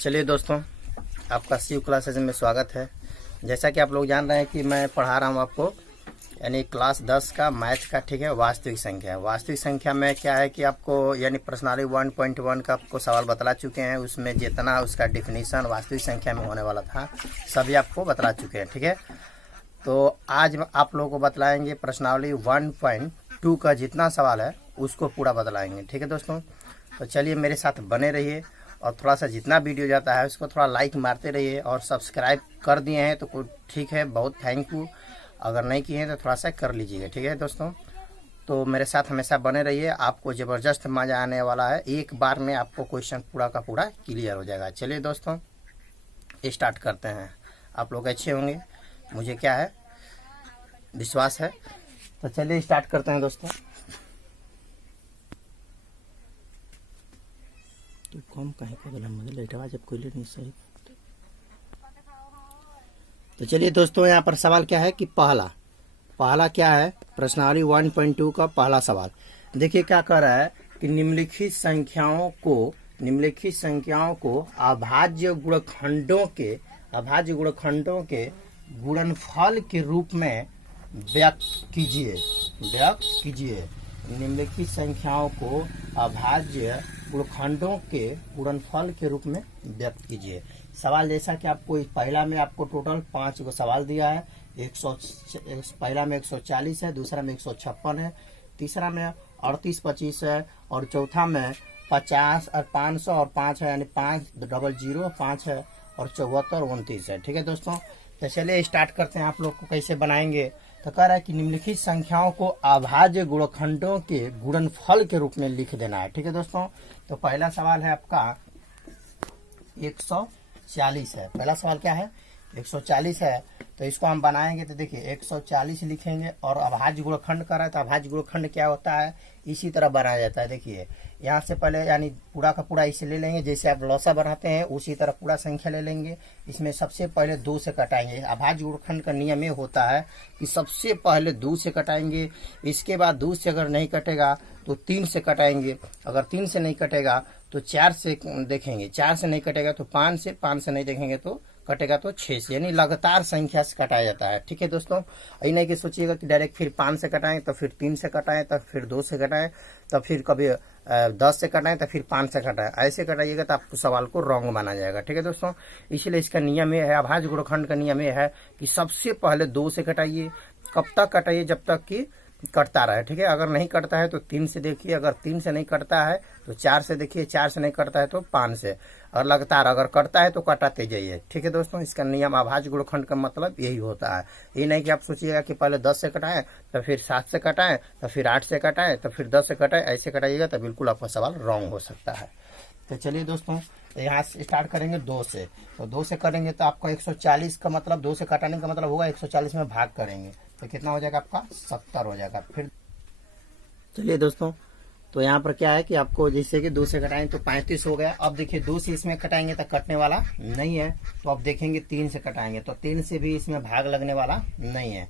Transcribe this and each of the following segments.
चलिए दोस्तों, आपका शिव क्लासेज में स्वागत है। जैसा कि आप लोग जान रहे हैं कि मैं पढ़ा रहा हूं आपको, यानी क्लास 10 का मैथ का, ठीक है, वास्तविक संख्या। वास्तविक संख्या में क्या है कि आपको यानी पर्सनली 1.1 का आपको सवाल बतला चुके हैं। उसमें जितना उसका डिफिनीशन वास्तविक संख्या में होने वाला था सभी आपको बतला चुके हैं, ठीक है। तो आज आप लोगों को बतलाएंगे प्रश्नावली 1.2 का जितना सवाल है उसको पूरा बतलाएंगे, ठीक है दोस्तों। तो चलिए मेरे साथ बने रहिए और थोड़ा सा जितना वीडियो जाता है उसको थोड़ा लाइक मारते रहिए। और सब्सक्राइब कर दिए हैं तो ठीक है, बहुत थैंक यू। अगर नहीं किए हैं तो थोड़ा सा कर लीजिएगा, ठीक है दोस्तों। तो मेरे साथ हमेशा बने रहिए, आपको ज़बरदस्त मज़ा आने वाला है। एक बार में आपको क्वेश्चन पूरा का पूरा क्लियर हो जाएगा। चलिए दोस्तों स्टार्ट करते हैं। आप लोग अच्छे होंगे, मुझे क्या है विश्वास है। तो चलिए स्टार्ट करते हैं दोस्तों। तो कम कहीं का लेटवा जब कोई नहीं सही। तो चलिए दोस्तों, यहाँ पर सवाल क्या है कि पहला क्या है, प्रश्नावली 1.2 का पहला सवाल। देखिए क्या कर रहा है कि निम्नलिखित संख्याओं को अभाज्य गुणनफल गुणनफल के रूप में व्यक्त कीजिए। निम्नलिखित संख्याओं को अभाज्य गुणनखंडों के गुणनफल के रूप में व्यक्त कीजिए। सवाल जैसा कि आपको पहला में आपको टोटल 5 को सवाल दिया है। पहला में 140 है, दूसरा में 156 है, तीसरा में 38 25 है, और चौथा में 50 और 500 और 5 है, यानी 500 5 है, और 74 29 है, ठीक है दोस्तों। तो चलिए स्टार्ट करते हैं। आप लोग को कैसे बनाएंगे। तो कह रहा है कि निम्नलिखित संख्याओं को अभाज्य गुणनखंडों के गुणनफल के रूप में लिख देना है, ठीक है दोस्तों। तो पहला सवाल है आपका 140 है। पहला सवाल क्या है, 140 है। तो इसको हम बनाएंगे तो देखिए 140 लिखेंगे, और अभाज्य गुणनखंड कर रहा है तो अभाज्य गुणनखंड क्या होता है, इसी तरह बनाया जाता है। देखिए यहाँ से पहले यानी पूरा का पूरा इसे ले लेंगे, जैसे आप लौसा बनाते हैं उसी तरह पूरा संख्या ले लेंगे। इसमें सबसे पहले 2 से कटाएंगे। अभाज्य गुणनखंड का नियम ये होता है कि सबसे पहले 2 से कटाएंगे, इसके बाद 2 से अगर नहीं कटेगा तो 3 से कटाएंगे, अगर 3 से नहीं कटेगा तो 4 से देखेंगे, 4 से नहीं कटेगा तो 5 से, 5 से नहीं देखेंगे तो कटेगा तो 6 से, यानी लगातार संख्या से कटाया जाता है, ठीक है दोस्तों। यही नहीं कि सोचिएगा कि डायरेक्ट फिर 5 से कटाएं तो फिर 3 से कटाएं तो फिर 2 से कटाएं तो फिर कभी 10 से कटाएं तो फिर 5 से कटाएं। ऐसे कटाइएगा तो आपको सवाल को रॉन्ग माना जाएगा, ठीक है दोस्तों। इसलिए इसका नियम यह है, अभाज्य गुणनखंड का नियम यह है कि सबसे पहले 2 से कटाइए। कब तक कटाइए, जब तक कि कटता रहे, ठीक है। अगर नहीं कटता है तो 3 से देखिए, अगर 3 से नहीं कटता है तो 4 से देखिए, 4 से नहीं कटता है तो 5 से, और लगातार अगर कटता है तो कटाते जाइए, ठीक है दोस्तों। इसका नियम अभाज्य गुणनखंड का मतलब यही होता है। ये नहीं कि आप सोचिएगा कि पहले 10 से कटाएं तो फिर 7 से कटाएं तो फिर 8 से कटाएं तो फिर 10 से कटाएं, ऐसे कटाइएगा तो बिल्कुल आपका सवाल रॉन्ग हो सकता है। तो चलिए दोस्तों, तो यहाँ से स्टार्ट करेंगे 2 से। तो 2 से करेंगे तो आपका 140 का मतलब 2 से कटाने का मतलब होगा 140 में भाग करेंगे तो कितना हो जाएगा आपका 70 हो जाएगा। फिर चलिए दोस्तों, तो यहाँ पर क्या है कि आपको जैसे कि 2 से कटाएं तो 35 हो गया। अब देखिए 2 से इसमें कटाएंगे तो कटने वाला नहीं है, तो अब देखेंगे 3 से कटाएंगे तो 3 से भी इसमें भाग लगने वाला नहीं है।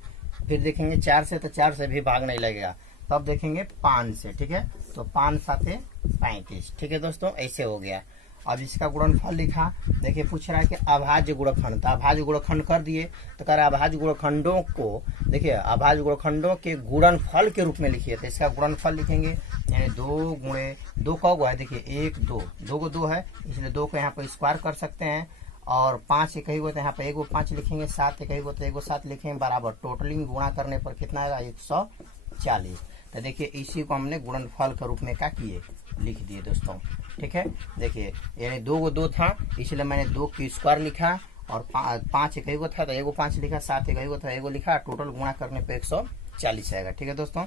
फिर देखेंगे 4 से, तो 4 से भी भाग नहीं लगेगा। तो अब देखेंगे 5 से, ठीक है। तो 5 7 35, ठीक है दोस्तों, ऐसे हो गया। अब इसका गुणनफल लिखा। देखिए पूछ रहा है कि अभाज्य गुणनखंड, तो अभाज्य गुणनखंड कर दिए। तो कह रहा है अभाज्य गुणनखंडों को, देखिए अभाज्य गुणनखंडों के गुणनफल के रूप में लिखिए। तो इसका गुणनफल लिखेंगे, यानी 2 गुणे 2 का हुआ है, देखिए 1 2, 2 को 2 है इसलिए 2 को यहाँ पर स्क्वायर कर सकते हैं। और 5 एक ही तो यहाँ पे 1 5 लिखेंगे, 7 एक ही तो 1 7 लिखेंगे, बराबर टोटलिंग गुणा करने पर कितना आएगा 140। तो देखिए इसी को हमने गुणनफल के रूप में क्या किए, लिख दिए दोस्तों, ठीक है। देखिए यानी 2 को 2 था इसलिए मैंने 2 की स्क्वायर लिखा, और 5 एक ही था तो 1 5 लिखा, 7 एक ही था 1 लिखा, टोटल गुणा करने पे 140 आएगा, ठीक है दोस्तों।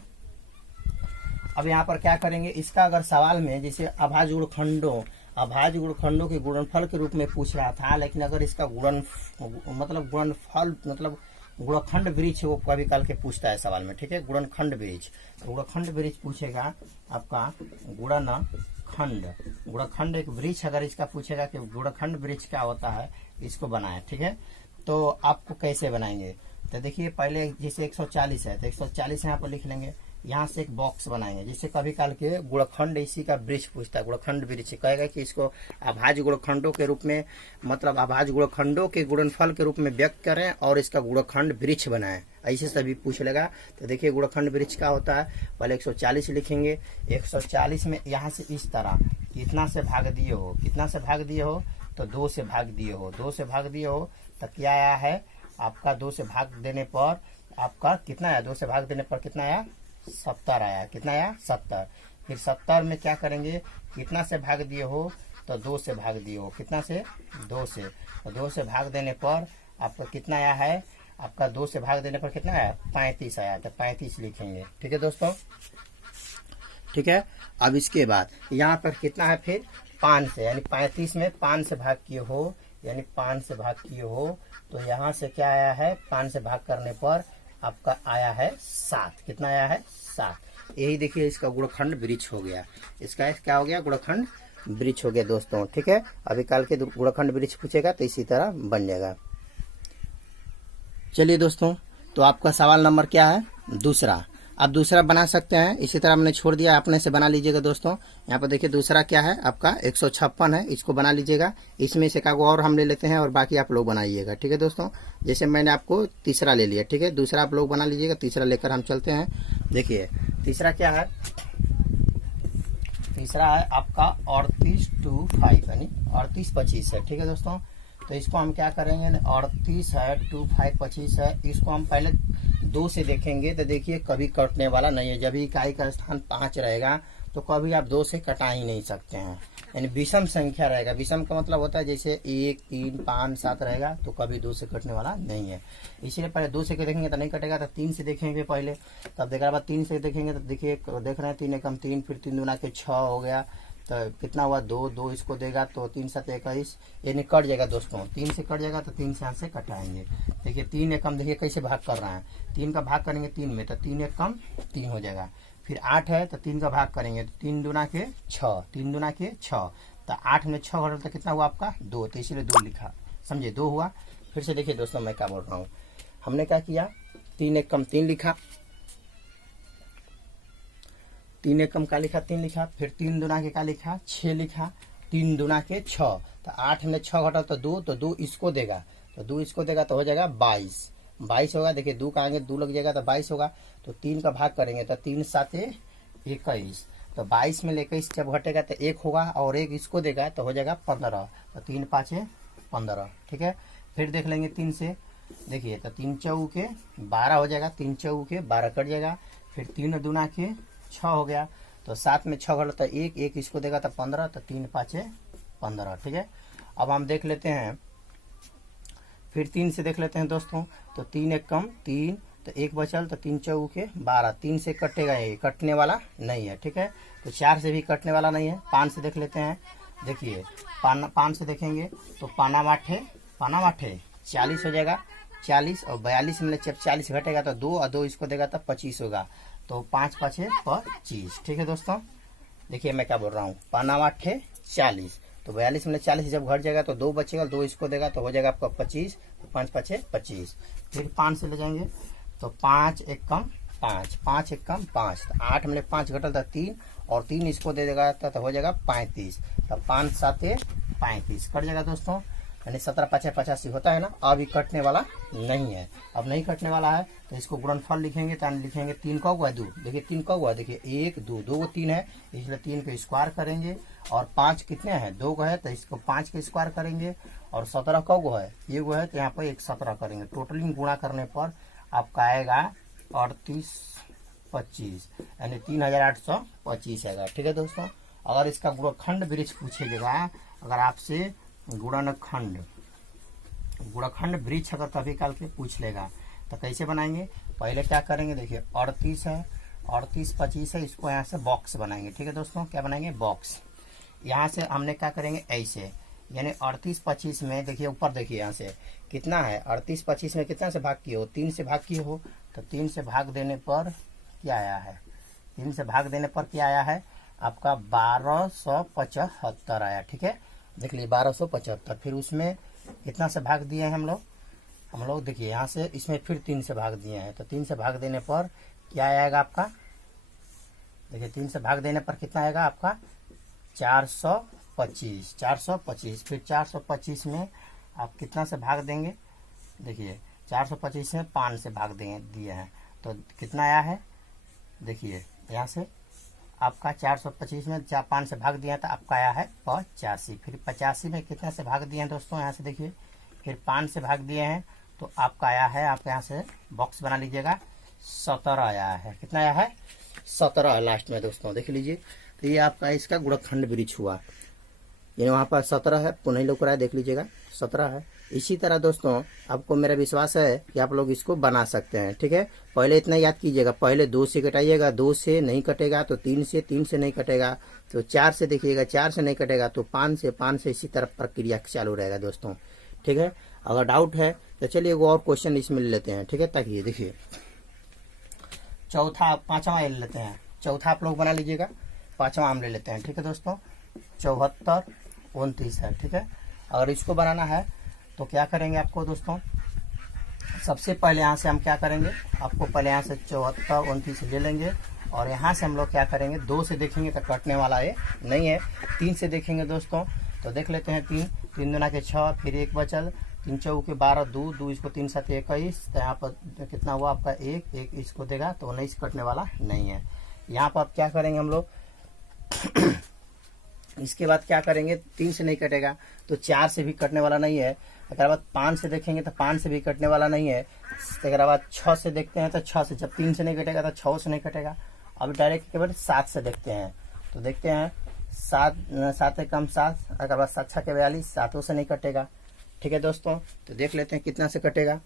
अब यहाँ पर क्या करेंगे, इसका अगर सवाल में जैसे अभाज्य गुणनखंडों के गुणनफल के रूप में पूछ रहा था, लेकिन अगर इसका गुणनफल मतलब गुणनखंड वृक्ष वो कभी काल के पूछता है सवाल में, ठीक है। गुणनखंड वृक्ष, तो गुणनखंड वृक्ष पूछेगा आपका गुणनखंड एक वृक्ष अगर इसका पूछेगा कि गुणनखंड वृक्ष क्या होता है, इसको बनाए, ठीक है। तो आपको कैसे बनाएंगे, तो देखिए पहले जैसे 140 है तो 140 यहाँ पर लिख लेंगे। यहाँ से एक बॉक्स बनाएंगे, जिससे कभी काल के गुणखंड इसी का वृक्ष पूछता है, गुणखंड वृक्ष कहेगा कि इसको अभाज्य गुणखंडों के रूप में, मतलब अभाज्य गुणखंडों के गुणनफल के रूप में व्यक्त करें और इसका गुणखंड वृक्ष बनाएं, ऐसे सभी पूछ लेगा। तो देखिए गुणखंड वृक्ष क्या होता है, पहले 140 लिखेंगे। 140 में यहाँ से इस तरह कितना से भाग दिए हो, कितना से भाग दिए हो, तो 2 से भाग दिए हो, 2 से भाग दिए हो, तो क्या आया है आपका 2 से भाग देने पर आपका कितना आया, 2 से भाग देने पर कितना आया, 70 आया। कितना आया, 70। फिर 70 में क्या करेंगे, कितना से भाग दिए हो, तो 2 से भाग दिए हो, कितना से, 2 से, तो 2 से भाग देने पर आपका कितना आया है, आपका 2 से भाग देने पर कितना आया, 35 आया। तो 35 लिखेंगे। ठीक है दोस्तों, ठीक है। अब इसके बाद यहाँ पर कितना है, फिर 5 से, यानी 35 में 5 से भाग किए हो, यानी 5 से भाग किए हो, तो यहाँ से क्या आया है, 5 से भाग करने पर आपका आया है 7। कितना आया है, 7। यही देखिए इसका गुणखंड वृक्ष हो गया, इसका क्या हो गया, गुणखंड वृक्ष हो गया दोस्तों। ठीक है, अभी काल के गुणखंड वृक्ष पूछेगा तो इसी तरह बन जाएगा। चलिए दोस्तों, तो आपका सवाल नंबर क्या है, दूसरा। आप दूसरा बना सकते हैं, इसी तरह हमने छोड़ दिया, अपने से बना लीजिएगा दोस्तों। यहाँ पर देखिए दूसरा क्या है आपका 156 है, इसको बना लीजिएगा। इसमें से का और हम ले लेते हैं और बाकी आप लोग बनाइएगा। ठीक है दोस्तों, जैसे मैंने आपको तीसरा ले लिया, ठीक है, दूसरा आप लोग बना लीजिएगा, तीसरा लेकर हम चलते हैं। देखिए तीसरा क्या है, तीसरा है आपका 3825 यानी 3825 है। ठीक है दोस्तों, तो इसको हम क्या करेंगे, 38 है 25 25 है, इसको हम पहले 2 से देखेंगे तो देखिए कभी कटने वाला नहीं है। जब इकाई का स्थान 5 रहेगा तो कभी आप 2 से कटा ही नहीं सकते हैं, यानी विषम संख्या रहेगा। विषम का मतलब होता है जैसे 1 3 5 7 रहेगा तो कभी 2 से कटने वाला नहीं है। इसलिए पहले 2 से देखेंगे तो नहीं कटेगा, तो 3 से देखेंगे पहले, तब देखने बाद 3 से देखेंगे तो देखिए देख रहे हैं 3 एकम 3, फिर 3 दूना के 6 हो गया, तो कितना हुआ 2, 2 इसको देगा तो 3 7 21, यानी कट जाएगा दोस्तों। 3 से कट जाएगा तो 3 से यहाँ से कटाएंगे। देखिए 3 एकम देखिए कैसे भाग कर रहा है, 3 का भाग करेंगे 3 में तो 3 एकम 3 हो जाएगा। फिर 8 है तो 3 का भाग करेंगे तो 3 दूना के 6, 3 दूना के 6, तो 8 में 6 घटा तो कितना हुआ आपका 2, तो इसीलिए 2 लिखा, समझे 2 हुआ। फिर से देखिए दोस्तों मैं क्या बोल रहा हूँ, हमने क्या किया, 3 एकम 3 लिखा, 3 एकम का लिखा 3 लिखा, फिर 3 दूना के का लिखा 6 लिखा, 3 दूना के 6, तो 8 में 6 घटा तो 2, तो 2 इसको देगा, तो 2 इसको देगा तो हो जाएगा 22, 22 होगा। देखिए 2 का आगे 2 लग जाएगा तो 22 होगा, तो 3 का भाग करेंगे तो 3 7 21, तो 22 में 21 जब घटेगा तो 1 होगा और 1 इसको देगा तो हो जाएगा 15, तो 3 5 15। ठीक है, फिर देख लेंगे 3 से, देखिए तो 3 चौके 12 हो जाएगा, 3 चौके 12 कट जाएगा, फिर 3 दूना के 6 हो गया, तो 7 में 6 घटा तो 1, 1 इसको देगा तो 15, तो 3 5 15। ठीक है, अब हम देख लेते हैं, फिर 3 से देख लेते हैं दोस्तों, तो 3 एकम 3, तो 1 बचल, तो 3 चौके 12, 3 से कटेगा, ये कटने वाला नहीं है। ठीक है, तो 4 से भी कटने वाला नहीं है। 5 से देख लेते हैं, देखिए 5 से देखेंगे तो पाना माठे 40 हो जाएगा, 40 और 42 में जब 40 घटेगा तो 2 और 2 इसको देगा तो 25 होगा, तो 5 5 25। ठीक है दोस्तों, देखिए मैं क्या बोल रहा हूँ, पाना माठे 40, तो 42 में 40 जब घट जाएगा तो 2 बचेगा, 2 इसको देगा तो हो जाएगा आपका 25, तो 5 5 25। फिर 5 से ले जाएंगे तो 5 एकम 5, 5 एकम 5, तो 8 में 5 घटल था 3 और 3 इसको दे देगा तो हो जाएगा 35, तो 5 7 35 कट जाएगा दोस्तों, यानी 17 5 85 होता है ना। अब ये कटने वाला नहीं है, अब नहीं कटने वाला है तो इसको गुणनफल लिखेंगे, तो लिखेंगे 3 का हुआ 2, देखिए 3 का हुआ, देखिए 1 2 2 3 है, इसलिए 3 का स्क्वायर करेंगे, और 5 कितने हैं 2 को है तो इसको 5 का स्क्वायर करेंगे, और 17 का गो है ये गो है तो यहाँ पर 1 17 करेंगे, टोटलिंग गुणा करने पर आपका आएगा 38 25, यानी 3825 आएगा। ठीक है दोस्तों, अगर इसका गुणखंड वृक्ष पूछेगा, अगर आपसे गुणनखंड वृक्ष अगर कभी काल के पूछ लेगा तो कैसे बनाएंगे, पहले क्या करेंगे, देखिए 38 है 38 25 है, इसको यहाँ से बॉक्स बनाएंगे। ठीक है दोस्तों, क्या बनाएंगे, बॉक्स। यहाँ से हमने क्या करेंगे ऐसे, यानी 38 25 में देखिए ऊपर देखिए यहाँ से कितना है, 38 25 में कितना से भाग किए हो, 3 से भाग किए हो, तो 3 से भाग देने पर क्या आया है, 3 से भाग देने पर क्या आया है आपका 1275 आया। ठीक है, देख लीजिए 1275, फिर उसमें कितना से भाग दिए हैं हम लोग देखिए यहाँ से इसमें फिर 3 से भाग दिए हैं, तो 3 से भाग देने पर क्या आएगा आपका देखिए 3 से भाग देने पर कितना आएगा आपका 425। 425 फिर 425 में आप कितना से भाग देंगे, देखिए 425 में 5 से भाग देंगे दिए हैं तो कितना आया है, देखिए यहाँ से आपका 425 में 5 से भाग दिया तो आपका आया है 85। फिर 85 में कितने से भाग दिए हैं दोस्तों, यहाँ से देखिए फिर 5 से भाग दिए हैं तो आपका आया है, आप यहाँ से बॉक्स बना लीजिएगा 17 आया है। कितना आया है 17 लास्ट में दोस्तों देख लीजिए। तो ये आपका इसका गुणनखंड वृक्ष हुआ, ये वहाँ पर 17 है, पुनः लोग रहा है देख लीजिएगा 17 है। इसी तरह दोस्तों आपको मेरा विश्वास है कि आप लोग इसको बना सकते हैं। ठीक है, पहले इतना याद कीजिएगा, पहले 2 से घटाइएगा, 2 से नहीं कटेगा तो 3 से, 3 से नहीं कटेगा तो 4 से, देखिएगा 4 से नहीं कटेगा तो 5 से, 5 से, इसी तरह प्रक्रिया चालू रहेगा दोस्तों। ठीक है, अगर डाउट है तो चलिए वो और क्वेश्चन इसमें ले लेते हैं। ठीक है, ताकि ये देखिए चौथा 5वां ले लेते हैं, चौथा आप लोग बना लीजिएगा, 5वां हम ले लेते हैं। ठीक है दोस्तों, 74 29 है। ठीक है, अगर इसको बनाना है तो क्या करेंगे आपको दोस्तों, सबसे पहले यहाँ से हम क्या करेंगे, आपको पहले यहाँ से 74 29 ले लेंगे और यहाँ से हम लोग क्या करेंगे, 2 से देखेंगे तो कटने वाला ये नहीं है, 3 से देखेंगे दोस्तों तो देख लेते हैं 3 3 दूना के 6, फिर 1 बचल, 3 चौके 12, 2 इसको 3 7 21, तो यहाँ पर कितना हुआ आपका 1 इसको देगा तो 19 कटने वाला नहीं है। यहाँ पर आप क्या करेंगे हम लोग इसके बाद क्या करेंगे, 3 से नहीं कटेगा तो 4 से भी कटने वाला नहीं है, अगर बाद 5 से देखेंगे तो 5 से भी कटने वाला नहीं है, अगर बाद 6 से देखते हैं तो 6 से, जब 3 से नहीं कटेगा तो 6 से नहीं कटेगा। अब डायरेक्ट केवल 7 से देखते हैं तो देखते हैं 7 से कम 7, अगर बाद 7 6 के 42, 7 से नहीं कटेगा। ठीक है दोस्तों, तो देख लेते हैं कितना से कटेगा।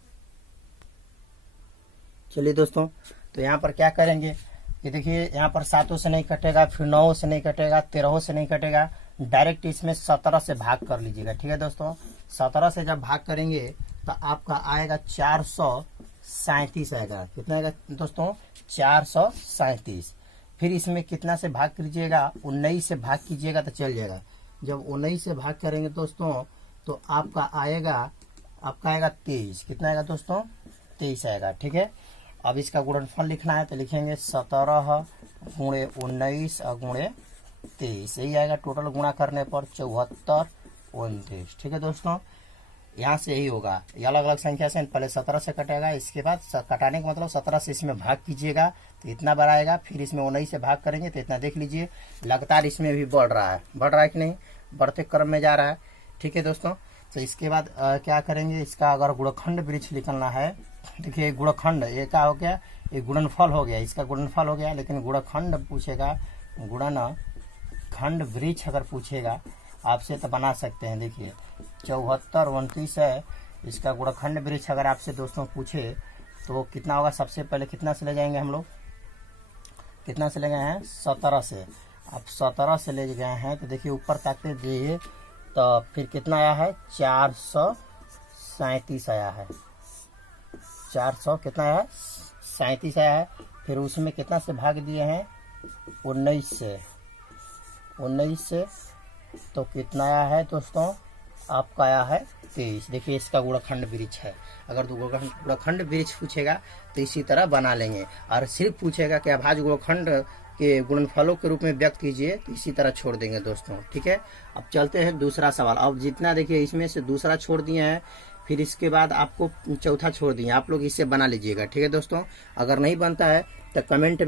चलिए दोस्तों, तो यहाँ पर क्या करेंगे कि देखिए यहाँ पर 7 से नहीं कटेगा, फिर 9 से नहीं कटेगा, 13 से नहीं कटेगा, डायरेक्ट इसमें 17 से भाग कर लीजिएगा। ठीक है दोस्तों, 17 से जब भाग करेंगे तो आपका आएगा 437 आएगा। कितना आएगा दोस्तों 437। फिर इसमें कितना से भाग कीजिएगा, 19 से भाग कीजिएगा तो चल जाएगा। जब 19 से भाग करेंगे दोस्तों तो आपका आएगा 23। कितना आएगा दोस्तों 23 आएगा। ठीक है, अब इसका गुणनफल लिखना है तो लिखेंगे 17 गुणे 19 और गुणे 23, यही आएगा टोटल गुणा करने पर 74 29। ठीक है दोस्तों, यहाँ से यही होगा, ये अलग अलग संख्या से पहले 17 से कटेगा, इसके बाद कटाने का मतलब 17 से इसमें भाग कीजिएगा तो इतना बढ़ाएगा, फिर इसमें 19 से भाग करेंगे तो इतना। देख लीजिए लगातार इसमें भी बढ़ रहा है कि नहीं, बढ़ते क्रम में जा रहा है। ठीक है दोस्तों, तो इसके बाद क्या करेंगे, इसका अगर गुणनखंड वृक्ष निकलना है, देखिए गुणनखंड ये क्या हो गया, ये गुणनफल हो गया, इसका गुणनफल हो गया, लेकिन गुणनखंड पूछेगा, गुणनखंड वृक्ष अगर पूछेगा आपसे तो बना सकते हैं। देखिए 74 29 है, इसका गुणनखंड वृक्ष अगर आपसे दोस्तों पूछे तो कितना होगा, सबसे पहले कितना से ले जाएंगे हम लोग, कितना से ले गए हैं 17 से। अब 17 से ले गए हैं तो देखिए ऊपर ताकते दिए तो फिर कितना आया है 437 आया है, 400 कितना आया है 37 आया है। फिर उसमें कितना से भाग दिए हैं 19 से तो कितना आया है दोस्तों, आपका आया है 23। देखिए इसका गुणनखंड वृक्ष है, अगर गुणनखंड वृक्ष पूछेगा तो इसी तरह बना लेंगे, और सिर्फ पूछेगा कि अभाज्य गुणनखंड के गुणनफलों के रूप में व्यक्त कीजिए तो इसी तरह छोड़ देंगे दोस्तों। ठीक है, अब चलते हैं दूसरा सवाल। अब जितना देखिए इसमें से दूसरा छोड़ दिए हैं, फिर इसके बाद आपको चौथा छोड़ दिए, आप लोग इससे बना लीजिएगा। ठीक है दोस्तों, अगर नहीं बनता है तो कमेंट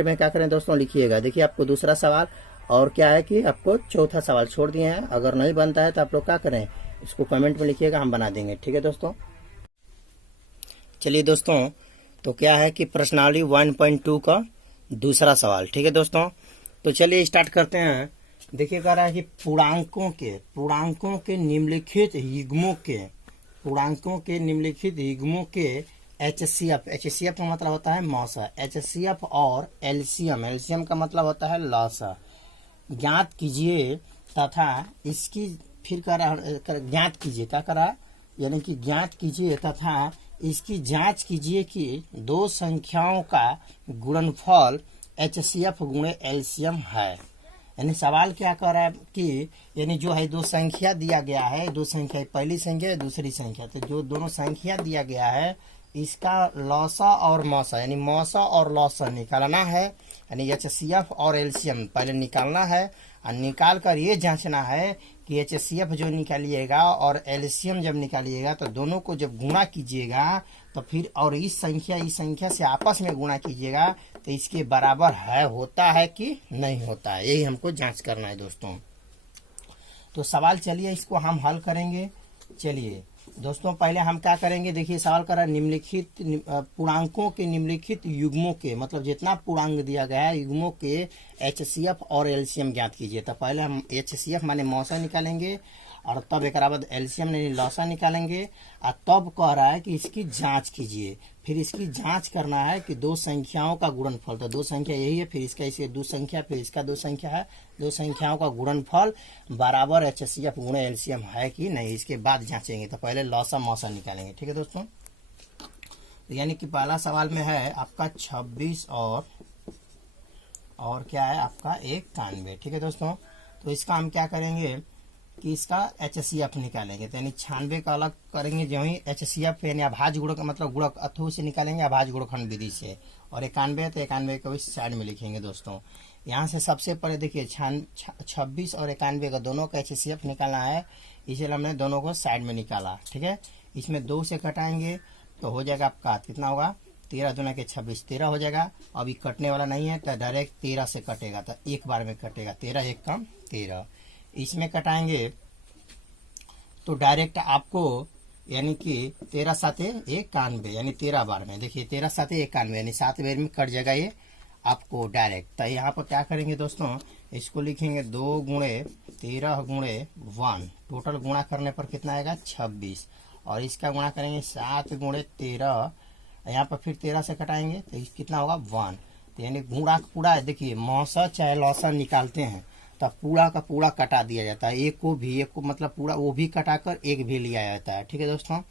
में क्या करें दोस्तों लिखिएगा। देखिए आपको दूसरा सवाल और क्या है कि आपको चौथा सवाल छोड़ दिए हैं, अगर नहीं बनता है तो आप लोग क्या करें, इसको कमेंट में लिखिएगा, हम बना देंगे। ठीक है दोस्तों, चलिए दोस्तों, तो क्या है कि प्रश्नावली 1.2 का दूसरा सवाल। ठीक है दोस्तों, तो चलिए स्टार्ट करते हैं। देखिए कह रहा है कि पूर्णांकों के निम्नलिखित युग्मों के HCF का मतलब होता है मौसा, HCF और LCM का मतलब होता है लौसा, ज्ञात कीजिए तथा इसकी, फिर कह रहा ज्ञात कीजिए, क्या कह रहा है, यानी कि ज्ञात कीजिए तथा इसकी जांच कीजिए कि दो संख्याओं का गुणनफल HCF गुणे LCM है। यानी सवाल क्या कर रहा है कि यानी जो है दो संख्या दिया गया है, दो संख्या, पहली संख्या दूसरी संख्या, तो जो दोनों संख्या दिया गया है इसका लौसा और मौसा यानी मौसा और लौसा निकालना है। यानी HCF और LCM पहले निकालना है, और निकाल कर ये जांचना है कि HCF जो निकालिएगा और LCM जब निकालिएगा तो दोनों को जब गुणा कीजिएगा तो फिर और इस संख्या से आपस में गुणा कीजिएगा तो इसके बराबर है, होता है कि नहीं होता है, यही हमको जांच करना है दोस्तों। तो सवाल चलिए इसको हम हल करेंगे। चलिए दोस्तों पहले हम क्या करेंगे, देखिए सवाल कर रहा है निम्नलिखित पूर्णांकों के निम्नलिखित युग्मों के, मतलब जितना पूर्णांक दिया गया है युग्मों के HCF और LCM ज्ञात कीजिए। तो पहले हम HCF माने मौसा निकालेंगे और तब एक बाद LCM यानी लौसा निकालेंगे, और तब कह रहा है कि इसकी जांच कीजिए। फिर इसकी जांच करना है कि दो संख्याओं का गुणनफल, तो दो संख्या यही है, फिर इसका इसे दो संख्या, फिर इसका दो संख्या है, दो संख्याओं का गुणनफल बराबर HCF गुणे LCM है कि नहीं, इसके बाद जांचेंगे। तो पहले लौसा मौसा निकालेंगे, ठीक है दोस्तों। तो यानी कि पहला सवाल में है आपका 26 और क्या है आपका 91, ठीक है दोस्तों। तो इसका हम क्या करेंगे कि इसका HCF निकालेंगे, तो यानी 96 का अलग करेंगे, जो ही HCF यानी अभाज्य गुणक मतलब गुणक अथु से निकालेंगे, अभाज्य गुणनखंड विधि से, और 91 तो 91 को इस साइड में लिखेंगे दोस्तों। यहाँ से सबसे पहले देखिए 26 और 91 का दोनों का HCF निकालना है, इसलिए हमने दोनों को साइड में निकाला, ठीक है। इसमें 2 से घटाएंगे तो हो जाएगा आपका कितना होगा, 13 दूना के 26 13 हो जाएगा। अभी कटने वाला नहीं है तो डायरेक्ट 13 से कटेगा, तो एक बार में कटेगा, 13 एक कम 13। इसमें कटाएंगे तो डायरेक्ट आपको यानी कि 13 साते 91 यानी 13 बार में, देखिए 13 साते 91 यानी 7 बार में कट जाएगा ये आपको डायरेक्ट। तो यहाँ पर क्या करेंगे दोस्तों, इसको लिखेंगे 2 गुणे 13 गुणे 1, टोटल गुणा करने पर कितना आएगा 26, और इसका गुणा करेंगे 7 गुणे 13, यहाँ पर फिर 13 से कटाएंगे तो कितना होगा 1। तो यानी गुणा पूरा देखिए मौसा चाहे लौसा निकालते हैं तो पूरा का पूरा कटा दिया जाता है, एक को मतलब पूरा वो भी कटाकर एक भी लिया जाता है, ठीक है दोस्तों।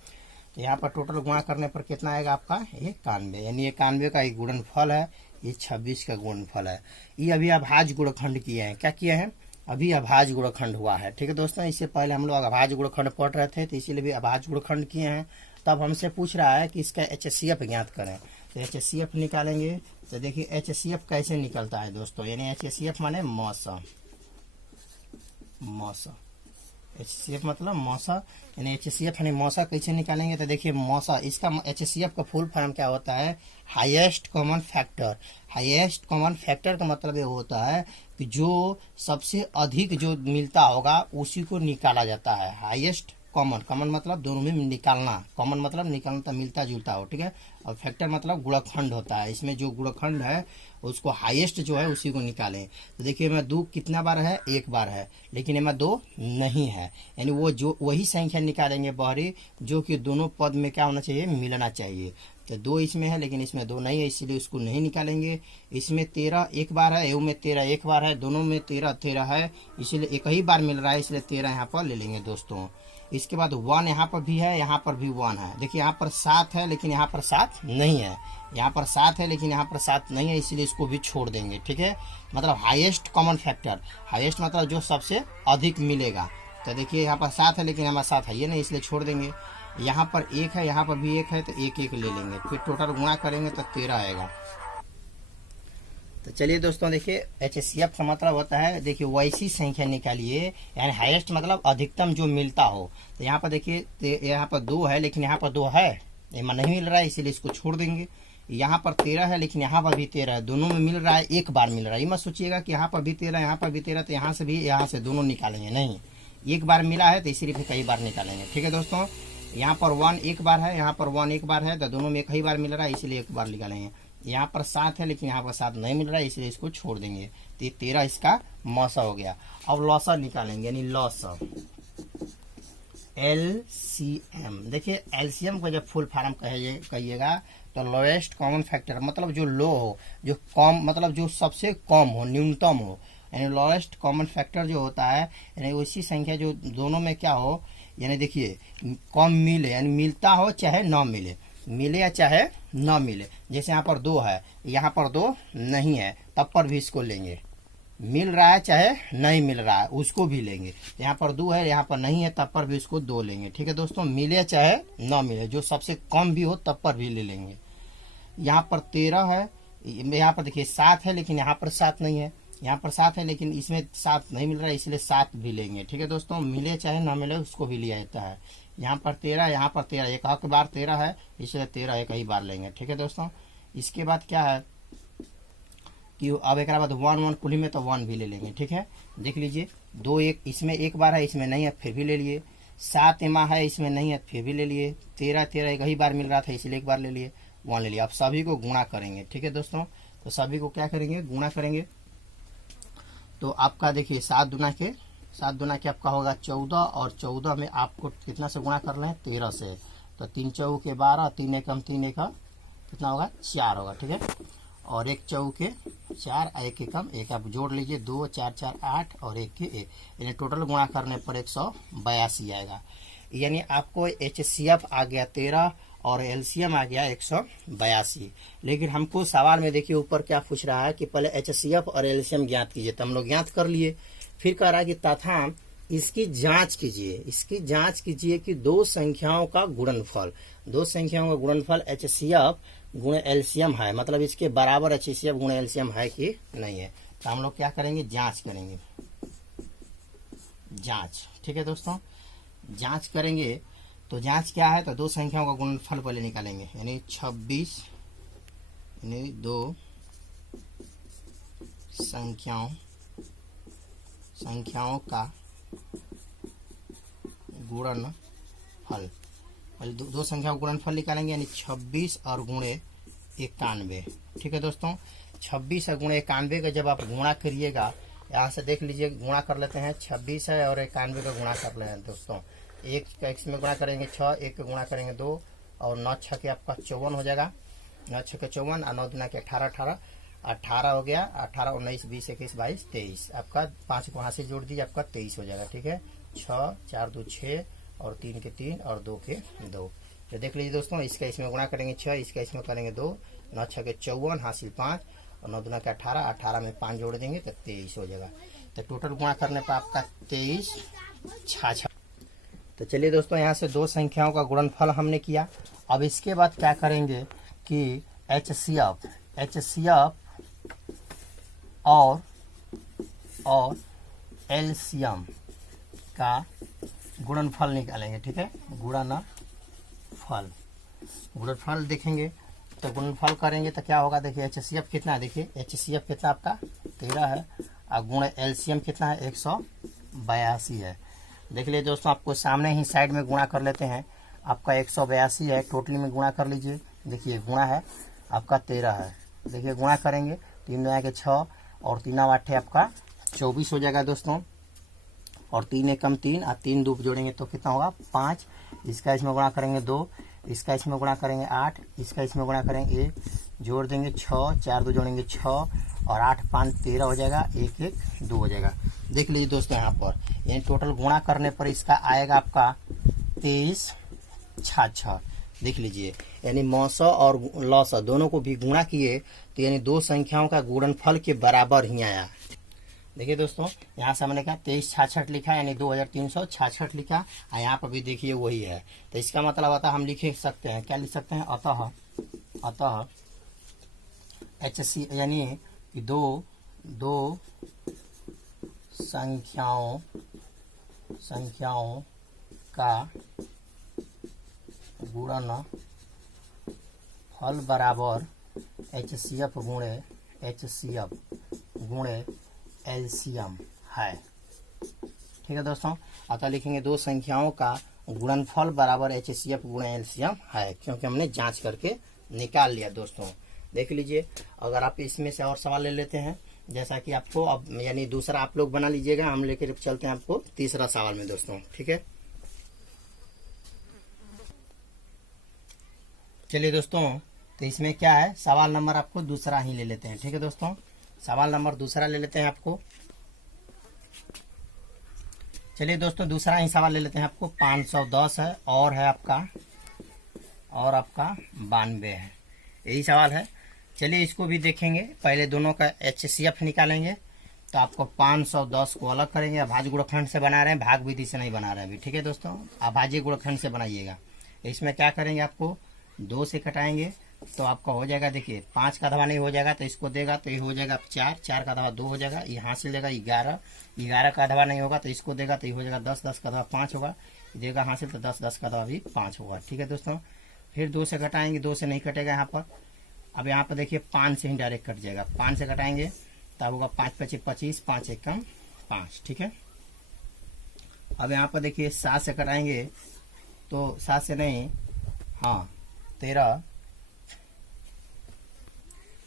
तो यहाँ पर टोटल गुणा करने पर कितना आएगा आपका 91, यानी 91 का एक गुणनफल है, ये 26 का गुणनफल है। ये अभी अभाज्य गुणनखंड किए हैं, क्या किए हैं, अभी अभाज्य गुणनखंड हुआ है, ठीक है दोस्तों। इससे पहले हम लोग अभाज्य गुणनखंड पढ़ रहे थे, तो इसीलिए भी अभाज्य गुणनखंड किए हैं। तब हमसे पूछ रहा है कि इसका HCF ज्ञात करें, तो HCF निकालेंगे। तो देखिए HCF कैसे निकलता है दोस्तों, यानी HCF माने मौसा, HCF मतलब मौसा, यानी HCF यानी मौसा कैसे निकालेंगे। तो देखिए मौसा, इसका HCF का फुल फॉर्म क्या होता है, highest common factor. Highest common factor का मतलब ये होता है कि जो सबसे अधिक जो मिलता होगा उसी को निकाला जाता है। हाईएस्ट कॉमन मतलब दोनों में निकालना, कॉमन मतलब निकालना मिलता जुलता हो, ठीक है, और फैक्टर मतलब गुणनखंड होता है, इसमें जो गुणनखंड है उसको हाईएस्ट जो है उसी को निकालें। तो देखिए मैं 2 कितना बार है, एक बार है, लेकिन इसमें 2 नहीं है, यानी वो जो वही संख्या निकालेंगे बाहरी जो कि दोनों पद में क्या होना चाहिए, मिलना चाहिए। तो 2 इसमें है लेकिन इसमें 2 नहीं है, इसलिए उसको नहीं निकालेंगे। इसमें 13 एक बार है, में 13 एक बार है, दोनों में 13 है, इसलिए एक ही बार मिल रहा है, इसलिए 13 यहाँ पर ले लेंगे दोस्तों। इसके बाद 1 यहाँ पर भी है, यहाँ पर भी 1 है। देखिए यहाँ पर 7 है लेकिन यहाँ पर 7 नहीं है, यहाँ पर 7 है लेकिन यहाँ पर 7 नहीं है, इसलिए इसको भी छोड़ देंगे, ठीक है। मतलब हाईएस्ट कॉमन फैक्टर, हाईएस्ट मतलब जो सबसे अधिक मिलेगा। तो देखिए यहाँ पर 7 है लेकिन हमारा 7 है ये नहीं, इसलिए छोड़ देंगे। यहाँ पर 1 है, यहाँ पर भी 1 है, तो 1 ले लेंगे, फिर टोटल गुणा करेंगे तो 13 आएगा। तो चलिए दोस्तों देखिए HCF का मतलब होता है, देखिए वैसी संख्या निकालिए, यानी हाईएस्ट मतलब अधिकतम जो मिलता हो। तो यहाँ पर देखिए यहाँ पर 2 है लेकिन यहाँ पर 2 है, यहाँ नहीं मिल रहा है, इसीलिए इसको छोड़ देंगे। यहाँ पर 13 है लेकिन यहाँ पर भी 13 है, दोनों में मिल रहा है, एक बार मिल रहा है। ये मत सोचिएगा कि यहाँ पर भी 13 यहाँ पर भी 13, तो यहाँ से भी यहाँ से दोनों निकालेंगे, नहीं, एक बार मिला है तो इसीलिए फिर कई बार निकालेंगे, ठीक है दोस्तों। यहाँ पर 1 एक बार है, यहाँ पर 1 एक बार है, तो दोनों में एक ही बार मिल रहा है, इसीलिए एक बार निकालेंगे। यहाँ पर 7 है लेकिन यहाँ पर 7 नहीं मिल रहा है, इसलिए इसको छोड़ देंगे। तो 13 इसका मौसा हो गया। अब लौसा निकालेंगे, यानी लौसा LCM। देखिए LCM को जब फुल फॉर्म कहिएगा तो लोएस्ट कॉमन फैक्टर, मतलब जो लो हो, जो कम मतलब जो सबसे कम हो, न्यूनतम हो, यानी लोएस्ट कॉमन फैक्टर जो होता है, यानी उसी संख्या जो दोनों में क्या हो, यानी देखिए कम मिले, यानी मिलता हो चाहे न मिले, मिले या चाहे न मिले। जैसे यहाँ पर 2 है, यहाँ पर 2 नहीं है, तब पर भी इसको लेंगे, मिल रहा है चाहे नहीं मिल रहा है उसको भी लेंगे। यहाँ पर 2 है, यहाँ पर नहीं है, तब पर भी इसको 2 लेंगे, ठीक है दोस्तों। मिले चाहे न मिले, जो सबसे कम भी हो तब पर भी ले लेंगे। यहाँ पर 13 है, यहाँ पर देखिए 7 है, लेकिन यहाँ पर 7 नहीं है, यहाँ पर 7 है लेकिन इसमें 7 नहीं मिल रहा है, इसलिए 7 भी लेंगे। ठीक है दोस्तों, मिले चाहे ना मिले उसको भी लिया जाता है। यहाँ पर 13, यहाँ पर 13, एक आख बार 13 है, इसलिए 13 एक ही बार लेंगे। ठीक है दोस्तों, इसके बाद क्या है कि अब एक बाद 1 1 कुली में तो 1 भी ले लेंगे। ठीक है, देख लीजिए 2 1 इसमें एक बार है, इसमें नहीं है, फिर भी ले लिए। 7 एमा है, इसमें नहीं है, फिर भी ले लिए। 13 13 एक ही बार मिल रहा था, इसलिए एक बार ले लिए, 1 ले लिया। अब सभी को गुणा करेंगे। ठीक है दोस्तों, तो सभी को क्या करेंगे, गुणा करेंगे। तो आपका देखिए 7 दुना के आपका होगा 14, और 14 में आपको कितना से गुणा कर लें, 13 से। तो 3 चौके 12, 3 एकम 3 एक कितना होगा, 4 होगा। ठीक है, और 1 चौके 4, 1 एकम 1, आप जोड़ लीजिए, 2 4 4 8 और 1 के 1, यानी टोटल गुणा करने पर 182 आएगा। यानी आपको HCF आ गया 13 और LCM आ गया 182। लेकिन हमको सवाल में देखिए ऊपर क्या पूछ रहा है कि पहले HCF और LCM ज्ञात कीजिए, तो हम लोग ज्ञात कर लिए। फिर कह रहा है कि तथा इसकी जांच कीजिए कि दो संख्याओं का गुणनफल, HCF गुण LCM है, मतलब इसके बराबर HCF गुण LCM है कि नहीं है। तो हम लोग क्या करेंगे, जांच करेंगे, जांच। ठीक है दोस्तों, जांच करेंगे। तो जांच क्या है, तो दो संख्याओं का गुणनफल पहले निकालेंगे, यानी 26, यानी दो संख्याओं का गुणनफल, पहले दो संख्याओं का गुणनफल निकालेंगे, यानी 26 और गुणे 91। ठीक है दोस्तों, 26 और गुणे 91 का जब आप गुणा करिएगा, यहाँ से देख लीजिए, गुणा कर लेते हैं, 26 है और 91 का गुणा कर लेते हैं दोस्तों। एक का x में गुणा करेंगे 6, एक का गुणा करेंगे 2, और 9 6 के आपका 54 हो जाएगा, 9 6 के 54, और 9 दुना के 18 18 हो गया, 18 19 20 21 22 23, आपका 5 को वहाँ से जोड़ दीजिए, आपका 23 हो जाएगा। ठीक है, 6 4 2 6 और 3 के 3 और 2 के 2। तो देख लीजिए दोस्तों, इसका इसमें गुणा करेंगे 6, इसका इसमें करेंगे 2, 9 6 के 54 हासिल 5, और 9 दुना के 18, 18 में 5 जोड़ देंगे तो 23 हो जाएगा। तो टोटल गुणा करने पर आपका 23 6। तो चलिए दोस्तों, यहाँ से दो संख्याओं का गुणनफल हमने किया। अब इसके बाद क्या करेंगे कि HCF और LCM का गुणनफल निकालेंगे। ठीक है, गुणनफल देखेंगे, तो गुणनफल करेंगे तो क्या होगा, देखिए HCF कितना है, देखिए HCF कितना आपका 13 है, और गुण LCM कितना है 182 है। देख लीजिए दोस्तों, आपको सामने ही साइड में गुणा कर लेते हैं, आपका 182 है, टोटली में गुणा कर लीजिए। देखिए गुणा है आपका 13 है, देखिए गुणा करेंगे, 3 2 के 6 और 3 8 आपका 24 हो जाएगा दोस्तों, और 3 एकम 3 और 3 2 जोड़ेंगे तो कितना होगा 5, इसका इसमें गुणा करेंगे 2, इसका इसमें गुणा करेंगे 8, इसका इसमें गुणा करेंगे 1, जोड़ देंगे 6, 4 2 जोड़ेंगे 6 और 8 5 13 हो जाएगा, 1 1 2 हो जाएगा। देख लीजिए दोस्तों, यहाँ पर यानी टोटल गुणा करने पर इसका आएगा आपका 23 6। देख लीजिए, यानी मौसा और लौसा दोनों को भी गुणा किए तो यानी दो संख्याओं का गुणनफल के बराबर ही आया। देखिए दोस्तों, यहाँ से हमने क्या 23 66 लिखा, यानी 2366 लिखा, और यहाँ पर भी देखिए वही है। तो इसका मतलब आता हम लिख सकते हैं, क्या लिख सकते हैं, अतः HC यानी कि दो संख्याओं का गुणनफल बराबर HCF गुणे LCM है। ठीक है दोस्तों, अतः लिखेंगे दो संख्याओं का गुणनफल बराबर HCF गुणे LCM है, क्योंकि हमने जांच करके निकाल लिया। दोस्तों देख लीजिए, अगर आप इसमें से और सवाल ले लेते हैं, जैसा कि आपको अब यानी दूसरा आप लोग बना लीजिएगा, हम लेकर चलते हैं आपको तीसरा सवाल में दोस्तों। ठीक है, चलिए दोस्तों, तो इसमें क्या है, सवाल नंबर आपको दूसरा ही ले लेते हैं। ठीक है दोस्तों, सवाल नंबर दूसरा ले लेते हैं आपको। चलिए दोस्तों, दूसरा ही सवाल ले लेते हैं आपको। 510 है और है आपका 92 है, यही सवाल है। चलिए इसको भी देखेंगे, पहले दोनों का HCF निकालेंगे। तो आपको 510 को अलग करेंगे, अभाज्य गुणनखंड से बना रहे हैं, भाग विधि से नहीं बना रहे हैं अभी। ठीक है दोस्तों, अभाज्य गुणनखंड से बनाइएगा। इसमें क्या करेंगे, आपको 2 से कटाएंगे तो आपका हो जाएगा, देखिए 5 का दवा नहीं हो जाएगा तो इसको देगा तो ये हो जाएगा 4, 4 का दवा 2 हो जाएगा, ये हासिल देगा 11, 11 का दवा नहीं होगा तो इसको देगा तो ये हो जाएगा 10, 10 का दवा 5 होगा, देगा हासिल तो 10, 10 का दवा भी 5 होगा। ठीक है दोस्तों, फिर 2 से घटाएंगे, 2 से नहीं कटेगा यहाँ पर। अब यहाँ पर देखिए 5 से ही डायरेक्ट कट जाएगा, 5 से घटाएंगे तब होगा 5 × 5 = 25, 5 × 1 = 5। ठीक है, अब यहाँ पर देखिए 7 से कटाएंगे तो 7 से नहीं, हाँ 13।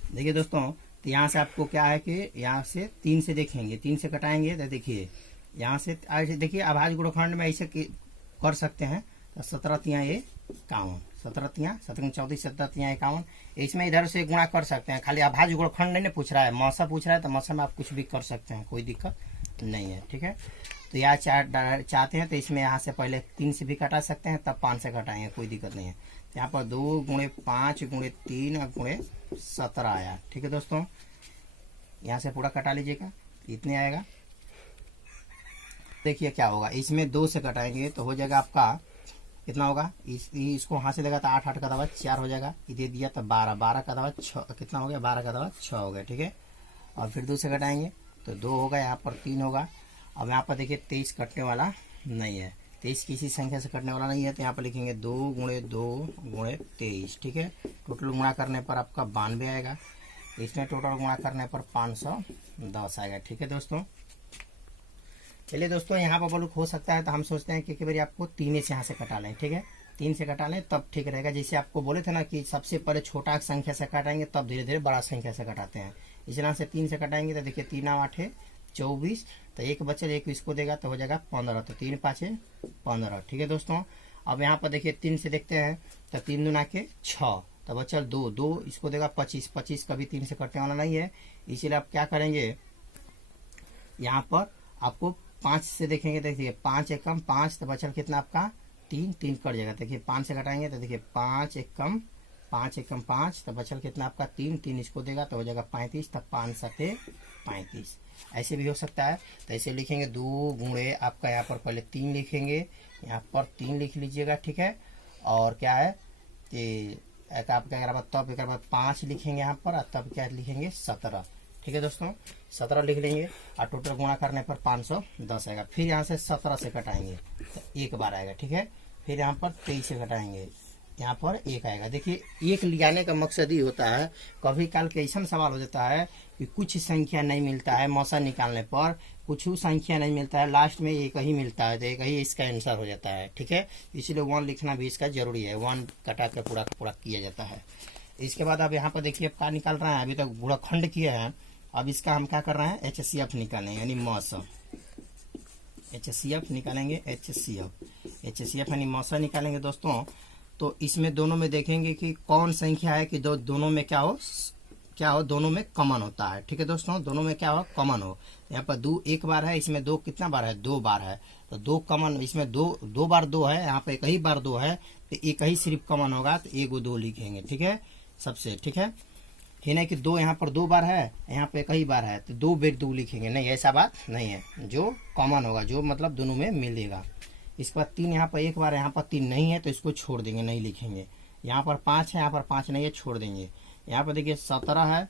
देखिए दोस्तों, तो यहाँ से आपको क्या है कि यहाँ से 3 से देखेंगे, 3 से कटाएंगे तो देखिए यहाँ से ऐसे देखिए अभाज्य गुणनखंड में ऐसे कर सकते हैं। तो 17 × 3 = 51, 17 × 3 = 34, 17 × 3 = 51। इसमें इधर से गुणा कर सकते हैं, खाली अभाज्य गुणनखंड नहीं पूछ रहा है, मौसा पूछ रहा है तो मौसा में आप कुछ भी कर सकते हैं, कोई दिक्कत नहीं है। ठीक है, तो यहाँ चाहते हैं तो इसमें यहाँ से पहले 3 से भी कटा सकते हैं, तब 5 से घटाएंगे, कोई दिक्कत नहीं है। यहाँ पर 2 × 5 × 3 × 17 आया। ठीक है दोस्तों, यहाँ से पूरा कटा लीजिएगा, इतने आएगा। देखिए क्या होगा, इसमें 2 से कटाएंगे तो हो जाएगा आपका कितना होगा, इसको हाथ से देगा तो 8, 8 का दवा 4 हो जाएगा, इधर दिया तो 12, 12 का दवा 6 कितना हो गया, 12 का दवा 6 हो गया। ठीक है, और फिर 2 से घटाएंगे तो 2 होगा, यहाँ पर 3 होगा। अब यहाँ पर देखिए 23 कटने वाला नहीं है, 23 किसी संख्या से कटने वाला नहीं है, तो यहाँ पर लिखेंगे 2 × 2 × 23। ठीक है, टोटल गुणा करने पर आपका 92 आएगा, इसमें टोटल गुणा करने पर 510 आएगा। ठीक है दोस्तों, चलिए दोस्तों, यहाँ पर बोलो हो सकता है तो हम सोचते हैं कि बार आपको 3 से यहाँ से कटा लें। ठीक है, 3 से कटा लें तब ठीक रहेगा। जैसे आपको बोले थे ना कि सबसे पहले छोटा संख्या से कटाएंगे तब धीरे धीरे बड़ा संख्या से कटाते हैं, इस तरह से 3 से कटाएंगे तो देखिए 3 × 8 = 24, तो एक बचल, एक इसको देगा तो हो जाएगा 15, तो 3 × 5 = 15। ठीक है दोस्तों, अब यहाँ पर देखिए 3 से देखते हैं तो 3 दूना के 6, तो बचल 2, 2 इसको देगा 25, 25 कभी 3 से कटने वाला नहीं है, इसीलिए आप क्या करेंगे, यहाँ पर आपको 5 से देखेंगे, देखिए 5 × 1 = 5, तो बचल कितना आपका 3, 3 कट जाएगा। देखिए 5 से घटाएंगे तो देखिए 5 × 1 = 5, तो बचल कितना आपका 3, 3 इसको देगा तो हो जाएगा 35, तब 5 × 7 = 35। ऐसे भी हो सकता है, तो ऐसे लिखेंगे 2 × आपका यहाँ पर पहले 3 लिखेंगे, यहाँ पर 3 लिख लीजिएगा। ठीक है, और क्या है कि आपका तब एक बाद 5 लिखेंगे यहाँ पर, तब क्या लिखेंगे 17। ठीक है दोस्तों, 17 लिख लेंगे और टोटल गुणा करने पर 510 आएगा। फिर यहाँ से 17 से घटाएंगे तो 1 बार आएगा। ठीक है, फिर यहाँ पर 23 से घटाएंगे, यहाँ पर 1 आएगा। देखिए 1 ले आने का मकसद ही होता है, कभी काल के ऐसा सवाल हो जाता है कि कुछ संख्या नहीं मिलता है, मौसा निकालने पर कुछ संख्या नहीं मिलता है, लास्ट में 1 ही मिलता है, तो 1 ही इसका आंसर हो जाता है। ठीक है, इसलिए 1 लिखना भी इसका जरूरी है, 1 कटा कर पूरा पूरा किया जाता है। इसके बाद अब यहाँ पर देखिए क्या निकाल रहे हैं, अभी तक गुणनखंड किए हैं, अब इसका हम क्या कर रहे हैं, HCF निकालेंगे, यानी मौसा, HCF निकालेंगे, HCF यानी मौसा निकालेंगे दोस्तों। तो इसमें दोनों में देखेंगे कि कौन संख्या है कि दोनों में क्या हो, दोनों में कॉमन होता है। ठीक है दोस्तों, दोनों में क्या हो, कॉमन हो। यहाँ पर 2 1 बार है, इसमें 2 कितना बार है, 2 बार है, तो 2 कॉमन, इसमें 2 बार 2 है, यहाँ पे 1 ही बार 2 है, तो 1 ही सिर्फ कॉमन होगा, तो 1 2 लिखेंगे। ठीक है, सबसे ठीक है, ये नहीं कि 2 यहाँ पर 2 बार है, यहाँ पे 1 ही बार है तो 2 बेर 2 लिखेंगे, नहीं ऐसा बात नहीं है, जो कॉमन होगा, जो मतलब दोनों में मिलेगा। इसके बाद 3 यहाँ पर 1 बार है, यहाँ पर 3 नहीं है तो इसको छोड़ देंगे, नहीं लिखेंगे। यहाँ पर 5 है, यहाँ पर 5 नहीं है, छोड़ देंगे। यहाँ पर देखिए 17 है,